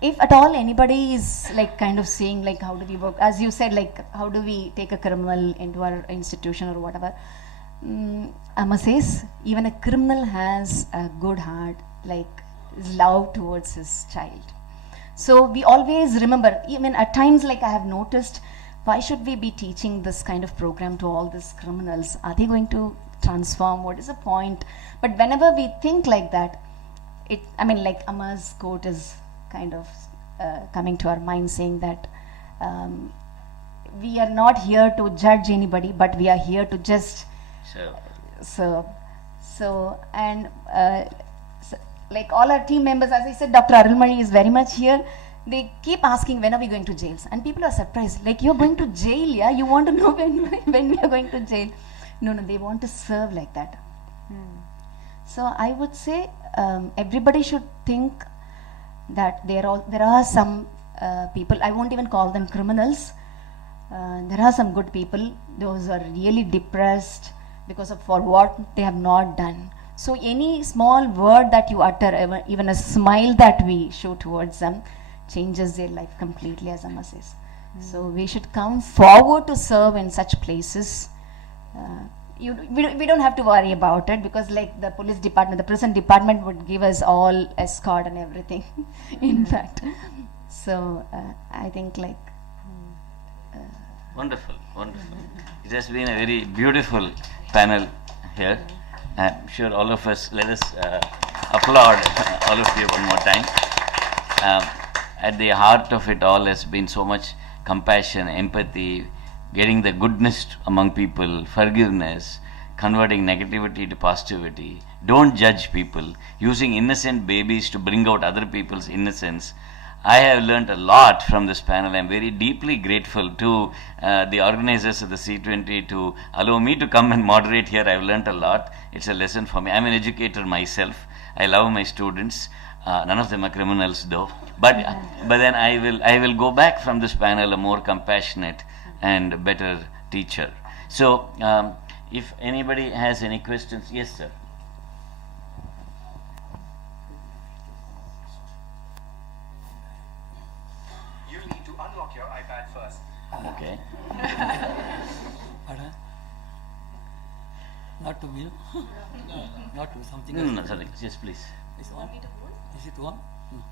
If at all anybody is like kind of saying like how do we work, as you said, like how do we take a criminal into our institution or whatever, Amma says even a criminal has a good heart, like is love towards his child. So we always remember, even at times like I have noticed, why should we be teaching this kind of program to all these criminals? Are they going to transform? What is the point? But whenever we think like that, like Amma's quote is kind of coming to our mind, saying that we are not here to judge anybody, but we are here to just serve. So like all our team members, as I said, Dr. Arulmari is very much here. They keep asking, when are we going to jails? And people are surprised, like, you're going to jail, yeah? You want to know when we are going to jail? No, they want to serve like that. So I would say everybody should think that there are some people, I won't even call them criminals. There are some good people, those are really depressed because of for what they have not done. So any small word that you utter, even a smile that we show towards them, changes their life completely, as Amma says. So we should come forward to serve in such places. We don't have to worry about it, because like the police department, the prison department would give us all escort and everything, in fact. So I think like... Wonderful. It has been a very beautiful panel here. I'm sure all of us, let us applaud all of you one more time. At the heart of it all has been so much compassion, empathy, getting the goodness among people, forgiveness, converting negativity to positivity. Don't judge people, using innocent babies to bring out other people's innocence. I have learned a lot from this panel. I'm very deeply grateful to the organizers of the C20 to allow me to come and moderate here. I've learned a lot. It's a lesson for me. I'm an educator myself. I love my students. None of them are criminals though. But then I will go back from this panel a more compassionate and better teacher. So if anybody has any questions, yes sir. You need to unlock your iPad first. Okay. Pardon? Not to me. Not to something No, else. sorry. Yes, please. Is it on? Is it on? No.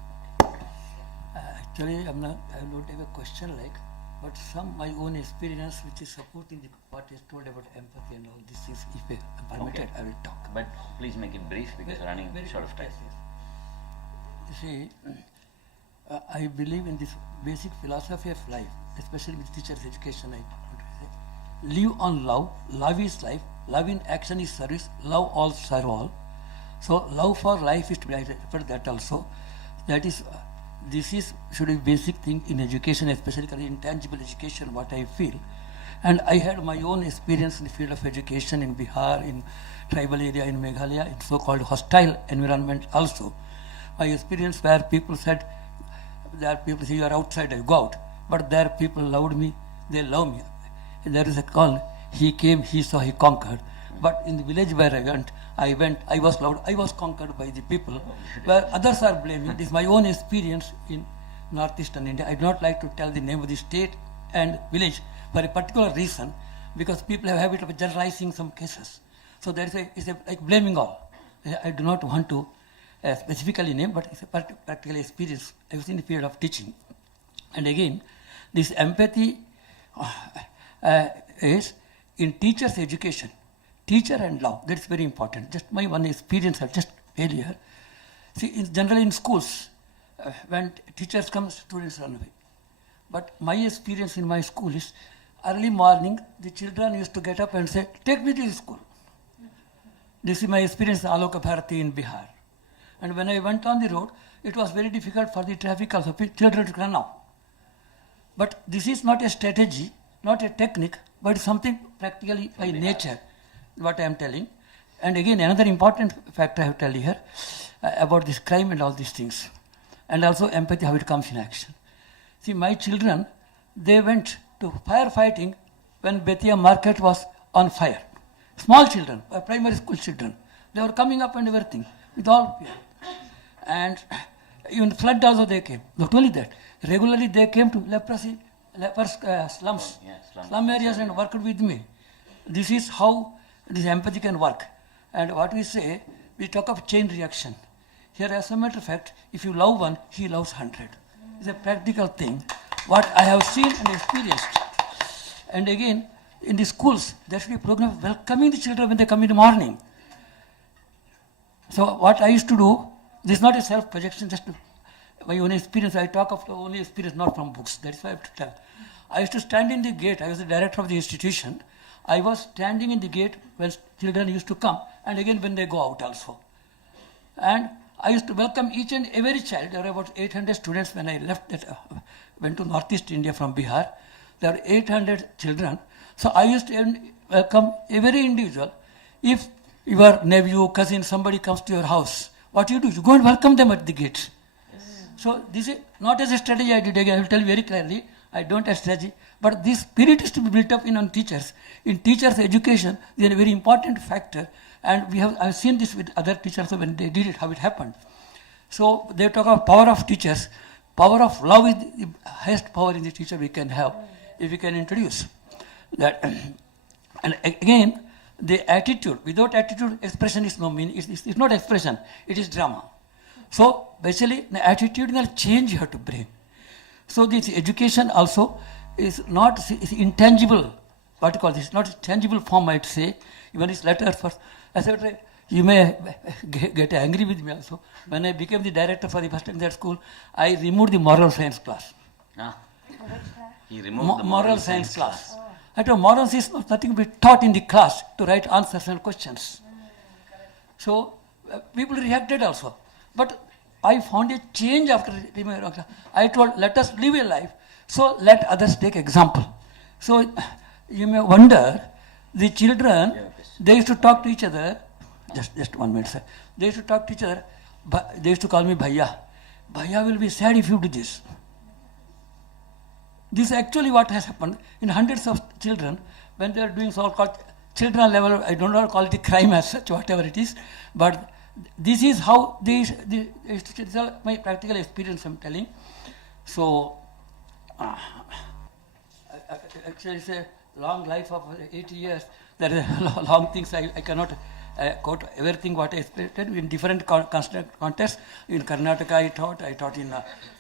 Actually, I don't have a question like, but my own experience which is supporting what is told about empathy and all these things. If I permitted, I will talk. But please make it brief because we're running short of time. Yes. You see, I believe in this basic philosophy of life, especially with teachers' education. I want to say, live on love. Love is life. Love in action is service. Love all, serve all. So love for life is to be, I refer that also. That is, should be basic thing in education, especially intangible education, what I feel. And I had my own experience in the field of education in Bihar, in tribal area, in Meghalaya, in so-called hostile environment also. My experience where people said, there are people say you are outside, I go out. But there people loved me, they love me. And there is a call, he came, he saw, he conquered. But in the village where I went, I was loved, I was conquered by the people. Where others are blaming, this is my own experience in northeastern India. I do not like to tell the name of the state and village for a particular reason, because people have a habit of generalizing some cases. So there is a like blaming all. I do not want to specifically name, but it's a practical experience. I was in the period of teaching. And again, this empathy is in teachers' education, teacher and love. That's very important. Just my one experience, I'll just tell you here. See, generally in schools, when teachers come, students run away. But my experience in my school is early morning, the children used to get up and say, "Take me to the school." This is my experience in Aloka Bharati in Bihar. And when I went on the road, it was very difficult for the traffic also, children to run out. But this is not a strategy, not a technique, but something practically by nature, what I am telling. And again, another important fact I have to tell you here about this crime and all these things. And also empathy, how it comes in action. See, my children, they went to firefighting when Betia market was on fire. Small children, primary school children. They were coming up and everything, with all fear. And even flood also they came. Not only that, regularly they came to slums, slum areas and worked with me. This is how this empathy can work. And what we say, we talk of chain reaction. Here, as a matter of fact, if you love one, he loves 100. It's a practical thing, what I have seen and experienced. And again, in the schools, there should be a program welcoming the children when they come in the morning. So what I used to do, this is not a self-projection, just my own experience. I talk of the only experience, not from books. That's why I have to tell. I used to stand in the gate. I was the director of the institution. I was standing in the gate when children used to come, and again when they go out also. And I used to welcome each and every child. There were about 800 students when I left that, went to Northeast India from Bihar. There were 800 children. So I used to welcome every individual. If your nephew, cousin, somebody comes to your house, what you do? You go and welcome them at the gate. Yes. So this is not as a strategy I did. Again, I will tell you very clearly, I don't have strategy. But this spirit is to be built up on teachers. In teachers' education, they are a very important factor. And I've seen this with other teachers when they did it, how it happened. So they talk about power of teachers. Power of love is the highest power in the teacher we can have, if we can introduce that. And again, the attitude, without attitude, expression is no meaning. It's not expression, it is drama. So basically, the attitudinal change you have to bring. So this education also is not is intangible. What you call this? Not a tangible form, I'd say. Even this letter first. I said, you may get angry with me also. When I became the director for the first time in that school, I removed the moral science class. He removed the moral science class. I told moral science is nothing to be taught in the class to write answers and questions. So people reacted also. But I found a change after removing. I told, let us live a life, so let others take example. So you may wonder, the children, they used to talk to each other. Just 1 minute, sir. They used to talk to each other. They used to call me Bhaiya. Bhaiya will be sad if you do this. This is actually what has happened in hundreds of children when they are doing so-called children level. I don't know how to call it a crime as such, whatever it is. But this is how these is my practical experience I'm telling. So, actually it's a long life of 80 years. There are long things I cannot quote everything what I explained in different contexts. In Karnataka I taught in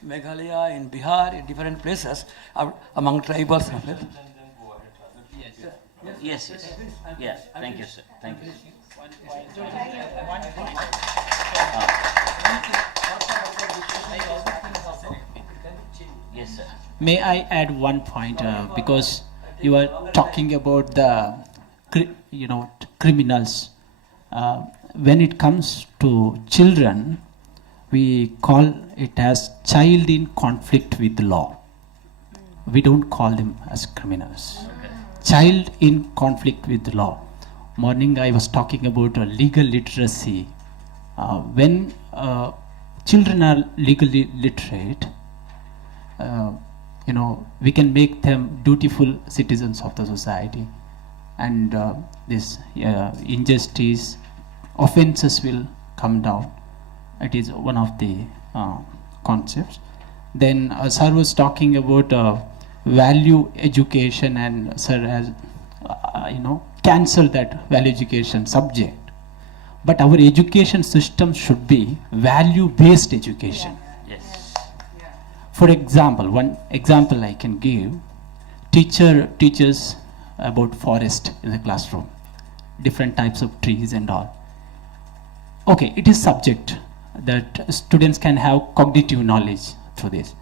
Meghalaya, in Bihar, in different places among tribals. Yes. Yeah. Thank you, sir. Thank you. Yes, sir. May I add one point because you are talking about the criminals. When it comes to children, we call it as child in conflict with the law. We don't call them as criminals. Child in conflict with the law. Morning I was talking about legal literacy. When children are legally literate, we can make them dutiful citizens of the society, and this injustice, offences will come down. It is one of the concepts. Then sir was talking about value education, and sir has cancelled that value education subject. But our education system should be value-based education. Yes. For example, one example I can give, teacher teaches about forest in the classroom, different types of trees and all. Okay, it is subject that students can have cognitive knowledge through this.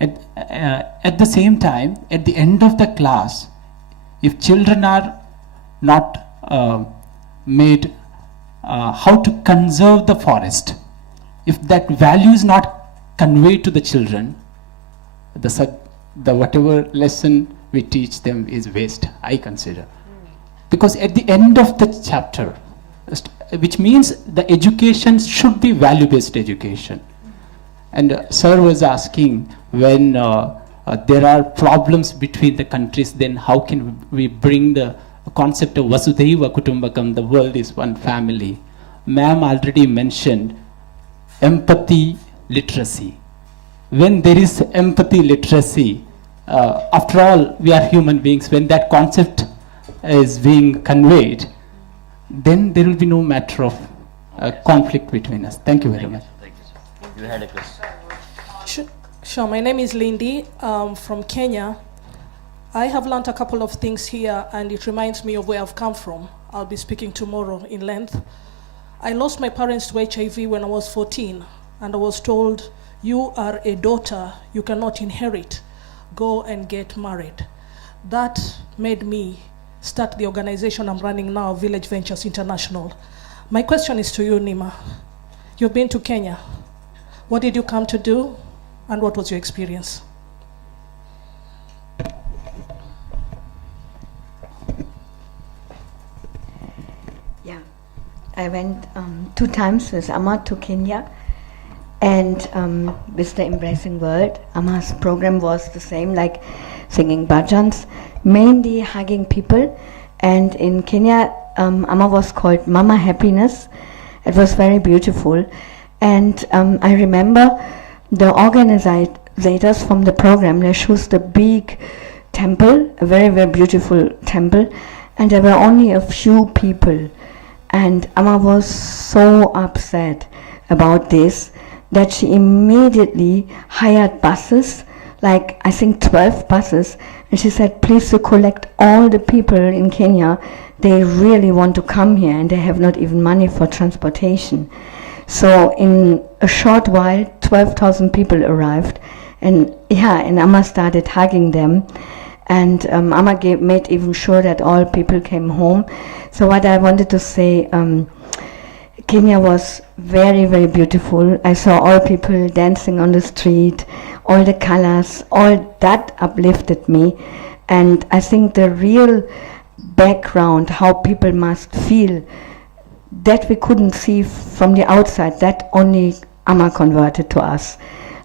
At the same time, at the end of the class, if children are not made how to conserve the forest, if that value is not conveyed to the children, the whatever lesson we teach them is waste, I consider. Because at the end of the chapter, which means the education should be value-based education. And sir was asking, when there are problems between the countries, then how can we bring the concept of Vasudhaiva Kutumbakam, the world is one family. Ma'am already mentioned empathy literacy. When there is empathy literacy, after all, we are human beings. When that concept is being conveyed, then there will be no matter of conflict between us. Thank you very much. Thank you, sir. You had a question. Sure. My name is Lindy from Kenya. I have learned a couple of things here, and it reminds me of where I've come from. I'll be speaking tomorrow in length. I lost my parents to HIV when I was 14, and I was told, you are a daughter, you cannot inherit, go and get married. That made me start the organization I'm running now, Village Ventures International. My question is to you, Nima. You've been to Kenya. What did you come to do, and what was your experience? I went 2 times with Amma to Kenya, and with the Embracing World. Amma's program was the same, like singing bhajans, mainly hugging people. And in Kenya, Amma was called Mama Happiness. It was very beautiful. And I remember the organizers from the program, they chose the big temple, a very, very beautiful temple, and there were only a few people. And Amma was so upset about this that she immediately hired buses, like I think 12 buses, and she said, please to collect all the people in Kenya. They really want to come here and they have not even money for transportation. So in a short while, 12,000 people arrived, and Amma started hugging them. And Amma made even sure that all people came home. So what I wanted to say, Kenya was very, very beautiful. I saw all people dancing on the street, all the colors, all that uplifted me. And I think the real background, how people must feel, that we couldn't see from the outside, that only Amma converted to us.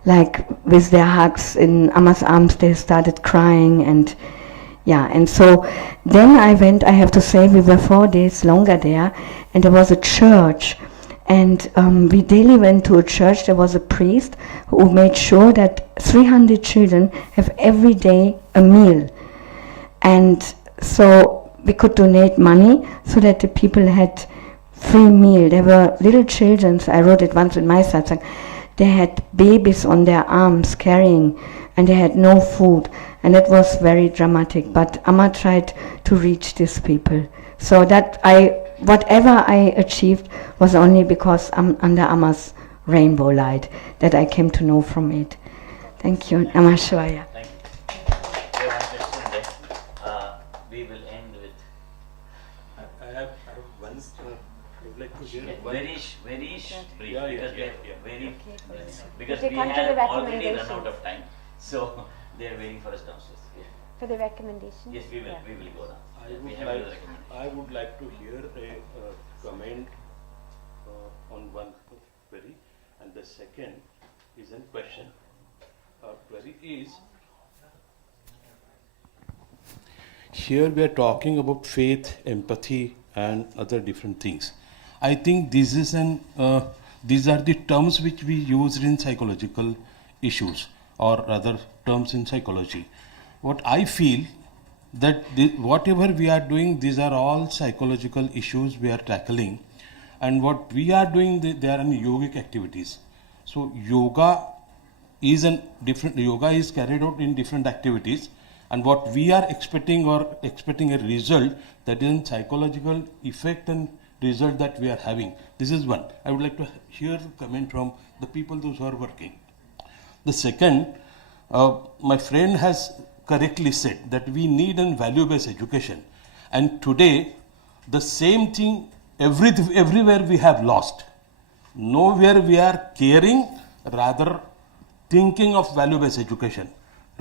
Like with their hugs in Amma's arms, they started crying, and so then I went, I have to say, we were 4 days longer there, and there was a church, and we daily went to a church. There was a priest who made sure that 300 children have every day a meal, and so we could donate money so that the people had free meal. There were little children, I wrote it once in my satsang, they had babies on their arms carrying, and they had no food, and it was very dramatic. But Amma tried to reach these people. So that whatever I achieved was only because I'm under Amma's rainbow light, that I came to know from it. Thank you. Namah Shivaya. Thank you. We have one question there. We will end with. I have one. I would like to hear Very brief, because They we come to the have already run recommendations. out of time. So they are waiting for us downstairs. Yeah. For the recommendation? Yes, we will. Yeah. We will go now. I We would have like, the recommendation. I would like to hear a comment on one query, and the second is a question. Query is, here we are talking about faith, empathy, and other different things. I think this is these are the terms which we use in psychological issues. or other terms in psychology. What I feel that whatever we are doing, these are all psychological issues we are tackling, and what we are doing, they are yogic activities. So yoga is carried out in different activities, and what we are expecting a result, that is a psychological effect and result that we are having. This is one. I would like to hear comment from the people those who are working. The second, my friend has correctly said that we need a value-based education, and today the same thing everywhere we have lost. Nowhere we are caring, rather thinking of value-based education.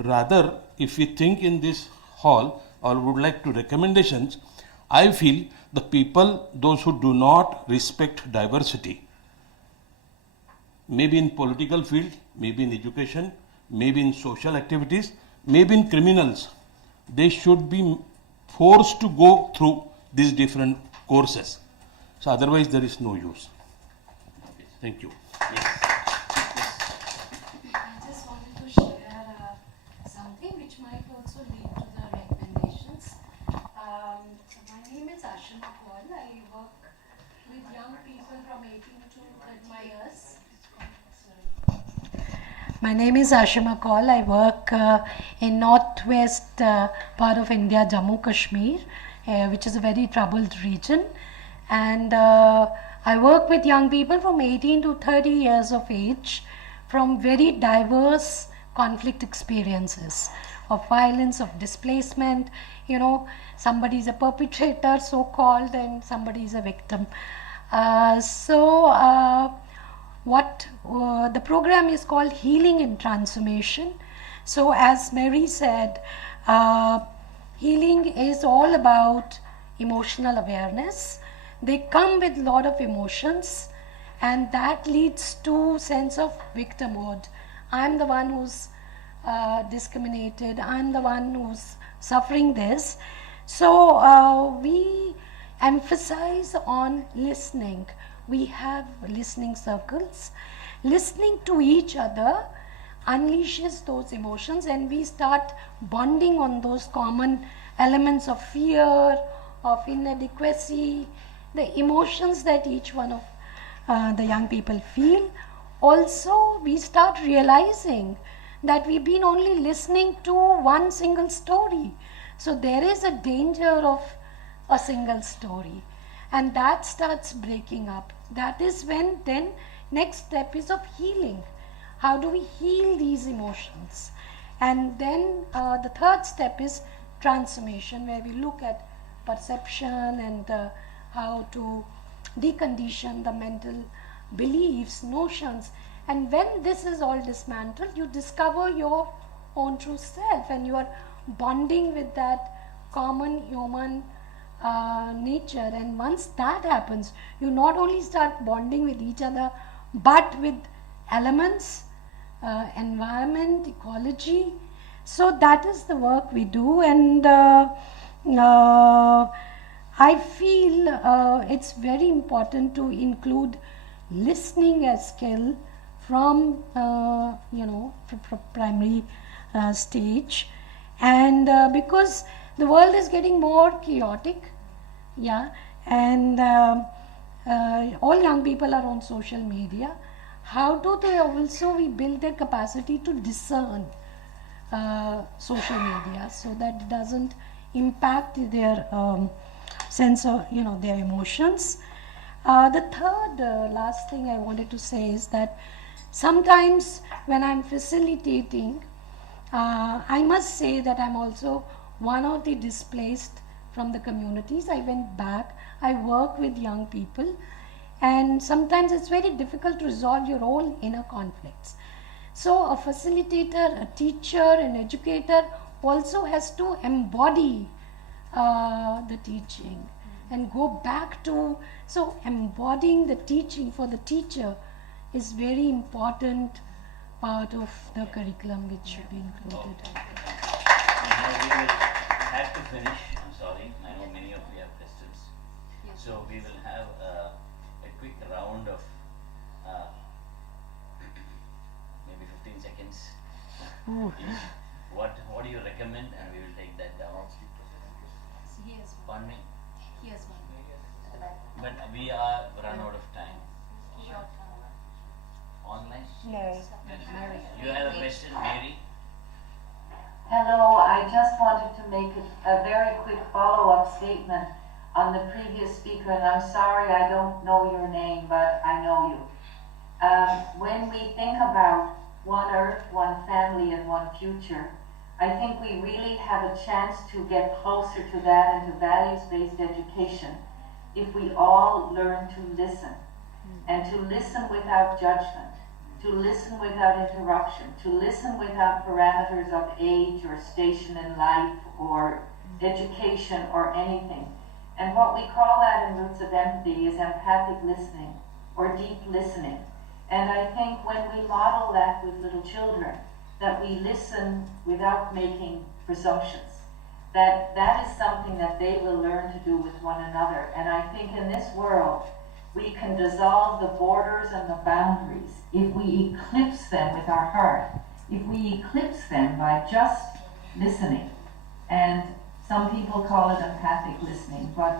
Rather, if we think in this hall or would like to recommendations, I feel the people, those who do not respect diversity, maybe in political field, maybe in education, maybe in social activities, maybe in criminals, they should be forced to go through these different courses. So otherwise there is no use. Thank you. Yes. I just wanted to share something which might also lead to the recommendations. So my name is Ashima Kaul. I work with young people from 18 to 30 years. My name is Ashima Kaul. I work in northwest part of India, Jammu Kashmir, which is a very troubled region. And I work with young people from 18 to 30 years of age from very diverse conflict experiences of violence, of displacement. You know, somebody is a perpetrator, so-called, and somebody is a victim. What the program is called Healing and Transformation. So as Mary said, healing is all about emotional awareness. They come with a lot of emotions, and that leads to sense of victimhood. I'm the one who's discriminated, I'm the one who's suffering this. So we emphasize on listening. We have listening circles. Listening to each other unleashes those emotions, and we start bonding on those common elements of fear, of inadequacy, the emotions that each one of the young people feel. Also, we start realizing that we've been only listening to one single story. So there is a danger of a single story, and that starts breaking up. That is when then next step is of healing. How do we heal these emotions? And then the third step is transformation, where we look at perception and how to decondition the mental beliefs, notions. And when this is all dismantled, you discover your own true self, and you are bonding with that common human nature. And once that happens, you not only start bonding with each other, but with elements, environment, ecology. So that is the work we do, and I feel it's very important to include listening as skill from primary stage, and because the world is getting more chaotic, and all young people are on social media. How do they also we build their capacity to discern social media so that it doesn't impact their sense of their emotions? The third last thing I wanted to say is that sometimes when I'm facilitating, I must say that I'm also one of the displaced from the communities. I went back, I work with young people, and sometimes it's very difficult to resolve your own inner conflicts. So a facilitator, a teacher, an educator also has to embody the teaching and go back to, so embodying the teaching for the teacher is very important part of the curriculum which should be included. Now we will have to finish. I'm sorry, I know many of you have questions. Yes. So we will have a quick round of maybe 15 seconds What do you recommend, and we will take that down. Pardon me? But we are run out of time. Online? Mary. You have a question, Mary? Hello, I just wanted to make a very quick follow-up statement on the previous speaker, and I'm sorry I don't know your name, but I know you. When we think about one earth, one family, and one future, I think we really have a chance to get closer to that and to values-based education if we all learn to listen, and to listen without judgment, to listen without interruption, to listen without parameters of age or station in life or education or anything. And what we call that in Roots of Empathy is empathic listening or deep listening. And I think when we model that with little children, that we listen without making presumptions, that is something that they will learn to do with one another. And I think in this world, we can dissolve the borders and the boundaries if we eclipse them with our heart, if we eclipse them by just listening. And some people call it empathic listening, but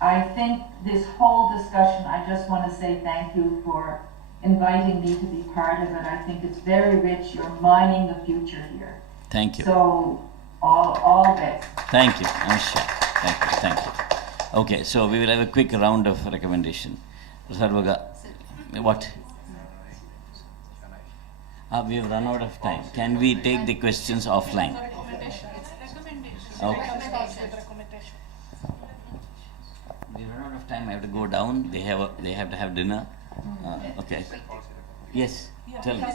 I think this whole discussion, I just want to say thank you for inviting me to be part of it. I think it's very rich. You're mining the future here. Thank you. So, all best. Thank you, Anisha. Thank you. Okay, so we will have a quick round of recommendation. Sarvaga, what? We have run out of time. Can we take the questions offline? Okay. We run out of time. I have to go down. They have to have dinner. Okay. Yes. Tell me.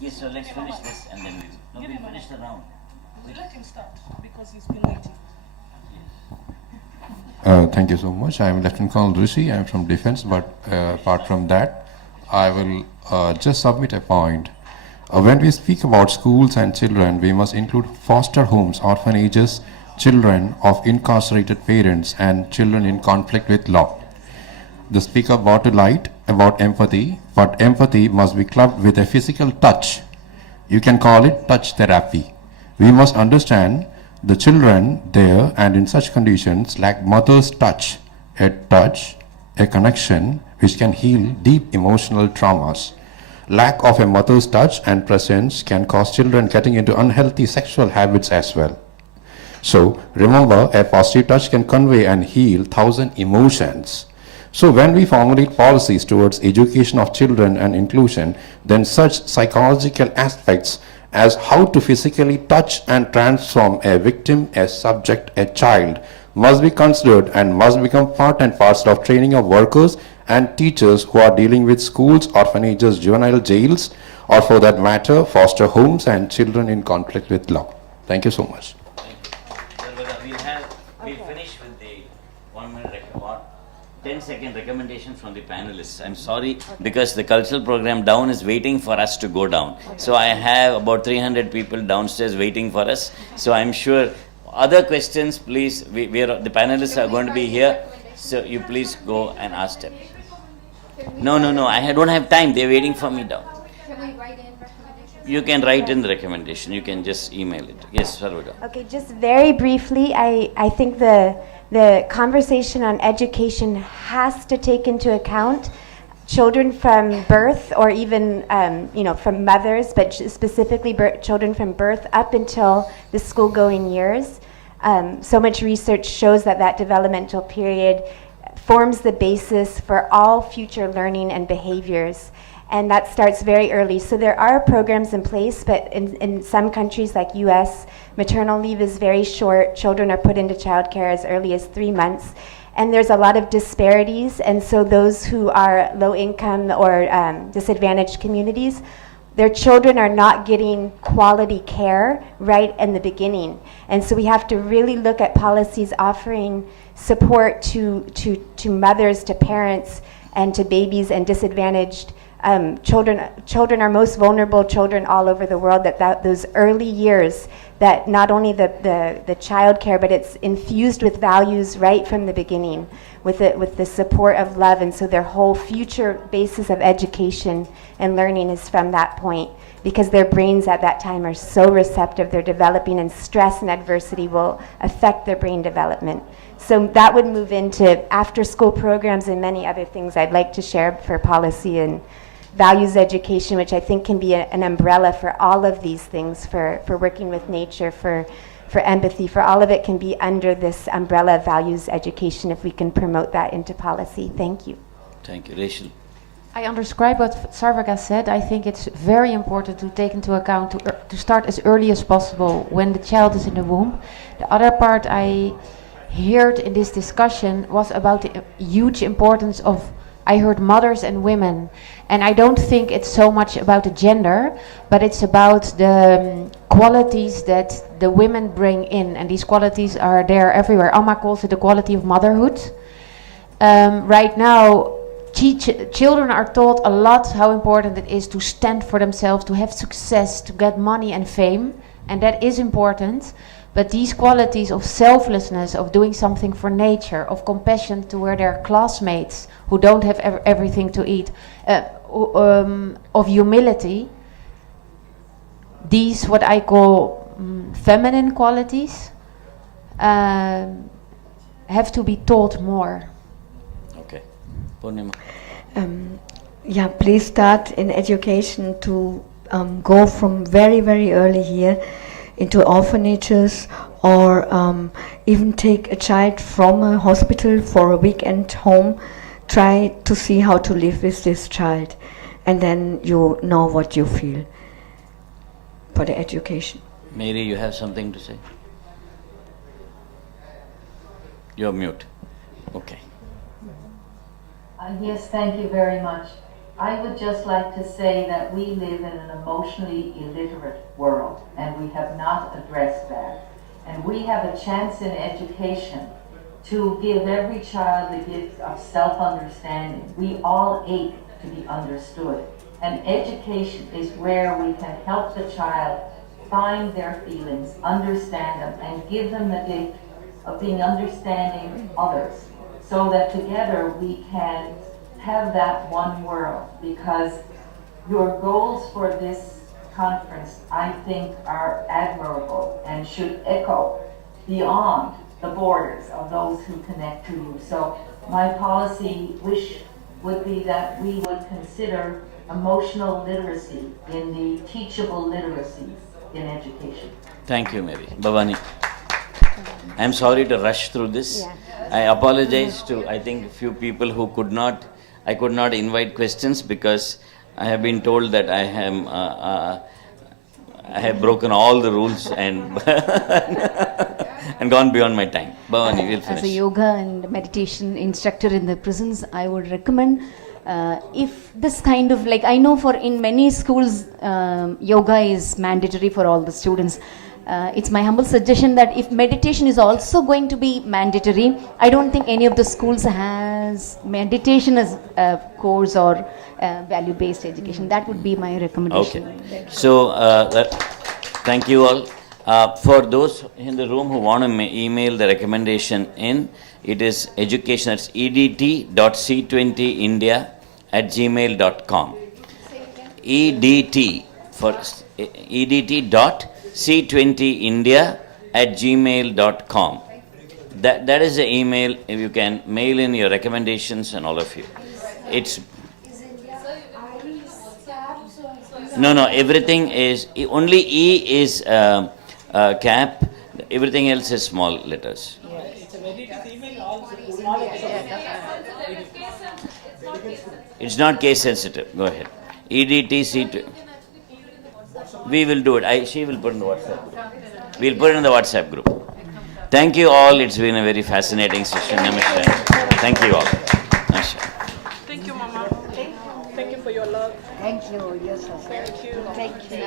Yes. So let's finish this and then we'll finish the round. We'll let him start because he's been waiting. Thank you so much. I am Lieutenant Colonel Rishi. I am from Defense, but apart from that, I will just submit a point. When we speak about schools and children, we must include foster homes, orphanages, children of incarcerated parents, and children in conflict with law. The speaker brought to light about empathy, but empathy must be clubbed with a physical touch. You can call it touch therapy. We must understand the children there and in such conditions lack mother's touch, a connection which can heal deep emotional traumas. Lack of a mother's touch and presence can cause children getting into unhealthy sexual habits as well. So remember, a positive touch can convey and heal 1,000 emotions. So when we formulate policies towards education of children and inclusion, then such psychological aspects as how to physically touch and transform a victim, a subject, a child must be considered and must become part and parcel of training of workers and teachers who are dealing with schools, orphanages, juvenile jails, or for that matter, foster homes and children in conflict with law. Thank you so much. We'll finish with the 1 minute 10-second recommendation from the panelists. I'm sorry, because the cultural program down is waiting for us to go down. So I have about 300 people downstairs waiting for us. So I'm sure other questions, please, the panelists are going to be here. So you please go and ask them. No, I don't have time. They're waiting for me down. Can we write in recommendations? You can write in the recommendation. You can just email it. Yes, Sarvaga. Okay, just very briefly, I think the conversation on education has to take into account children from birth, or even from mothers, but specifically children from birth up until the school-going years. So much research shows that developmental period forms the basis for all future learning and behaviors. And that starts very early. So there are programs in place, but in some countries like US, maternal leave is very short. Children are put into childcare as early as 3 months. And there's a lot of disparities. And so those who are low income or disadvantaged communities, their children are not getting quality care right in the beginning. And so we have to really look at policies offering support to mothers, to parents, and to babies and disadvantaged children are most vulnerable children all over the world, that those early years, that not only the child care, but it's infused with values right from the beginning. with the support of love, and so their whole future basis of education and learning is from that point, because their brains at that time are so receptive, they're developing, and stress and adversity will affect their brain development. So that would move into after-school programs and many other things I'd like to share for policy and values education, which I think can be an umbrella for all of these things, for working with nature, for empathy, for all of it can be under this umbrella of values education if we can promote that into policy. Thank you. Thank you. Rachel. I underscribe what Sarvaga said. I think it's very important to take into account to start as early as possible when the child is in the womb. The other part I heard in this discussion was about the huge importance of, I heard mothers and women, and I don't think it's so much about the gender, but it's about the qualities that the women bring in, and these qualities are there everywhere. Amma calls it the quality of motherhood. Right now, children are taught a lot how important it is to stand for themselves, to have success, to get money and fame, and that is important. But these qualities of selflessness, of doing something for nature, of compassion toward their classmates who don't have everything to eat, of humility, these what I call feminine qualities, have to be taught more. Okay. Purnima. Yeah, please start in education to go from very, very early here into orphanages, or even take a child from a hospital for a weekend home. Try to see how to live with this child, and then you know what you feel for the education. Mary, you have something to say? You're mute. Okay. Yes, thank you very much. I would just like to say that we live in an emotionally illiterate world, and we have not addressed that. And we have a chance in education to give every child the gift of self-understanding. We all ache to be understood, and education is where we can help the child find their feelings, understand them, and give them the gift of being understanding others, so that together we can have that one world. Because your goals for this conference, I think, are admirable and should echo beyond the borders of those who connect to you. So my policy wish would be that we would consider emotional literacy in the teachable literacies in education. Thank you, Mary. Bhavani. I'm sorry to rush through this. Yeah. I apologize to, I think, few people who I could not invite questions because I have been told that I have broken all the rules and and gone beyond my time. Bhavani, we'll finish. As a yoga and meditation instructor in the prisons, I would recommend if this kind of, like, I know for in many schools yoga is mandatory for all the students. It's my humble suggestion that if meditation is also going to be mandatory, I don't think any of the schools has meditation as a course or value-based education. That would be my recommendation. Okay. So, thank you all. For those in the room who want to email the recommendation in, it is education, that's edt.c20india@gmail.com. edt.c20india@gmail.com. That is the email. If you can mail in your recommendations and all of you. It's no, everything is, only E is cap, everything else is small letters. It's not case sensitive. Go ahead. EDTC2. We will do it. She will put in the WhatsApp group. We'll put it in the WhatsApp group. Thank you all. It's been a very fascinating session. Namaste. Thank you all. Namaste. Thank you, Mama. Thank you for your love. Thank you. Yes, Thank you. Thank you.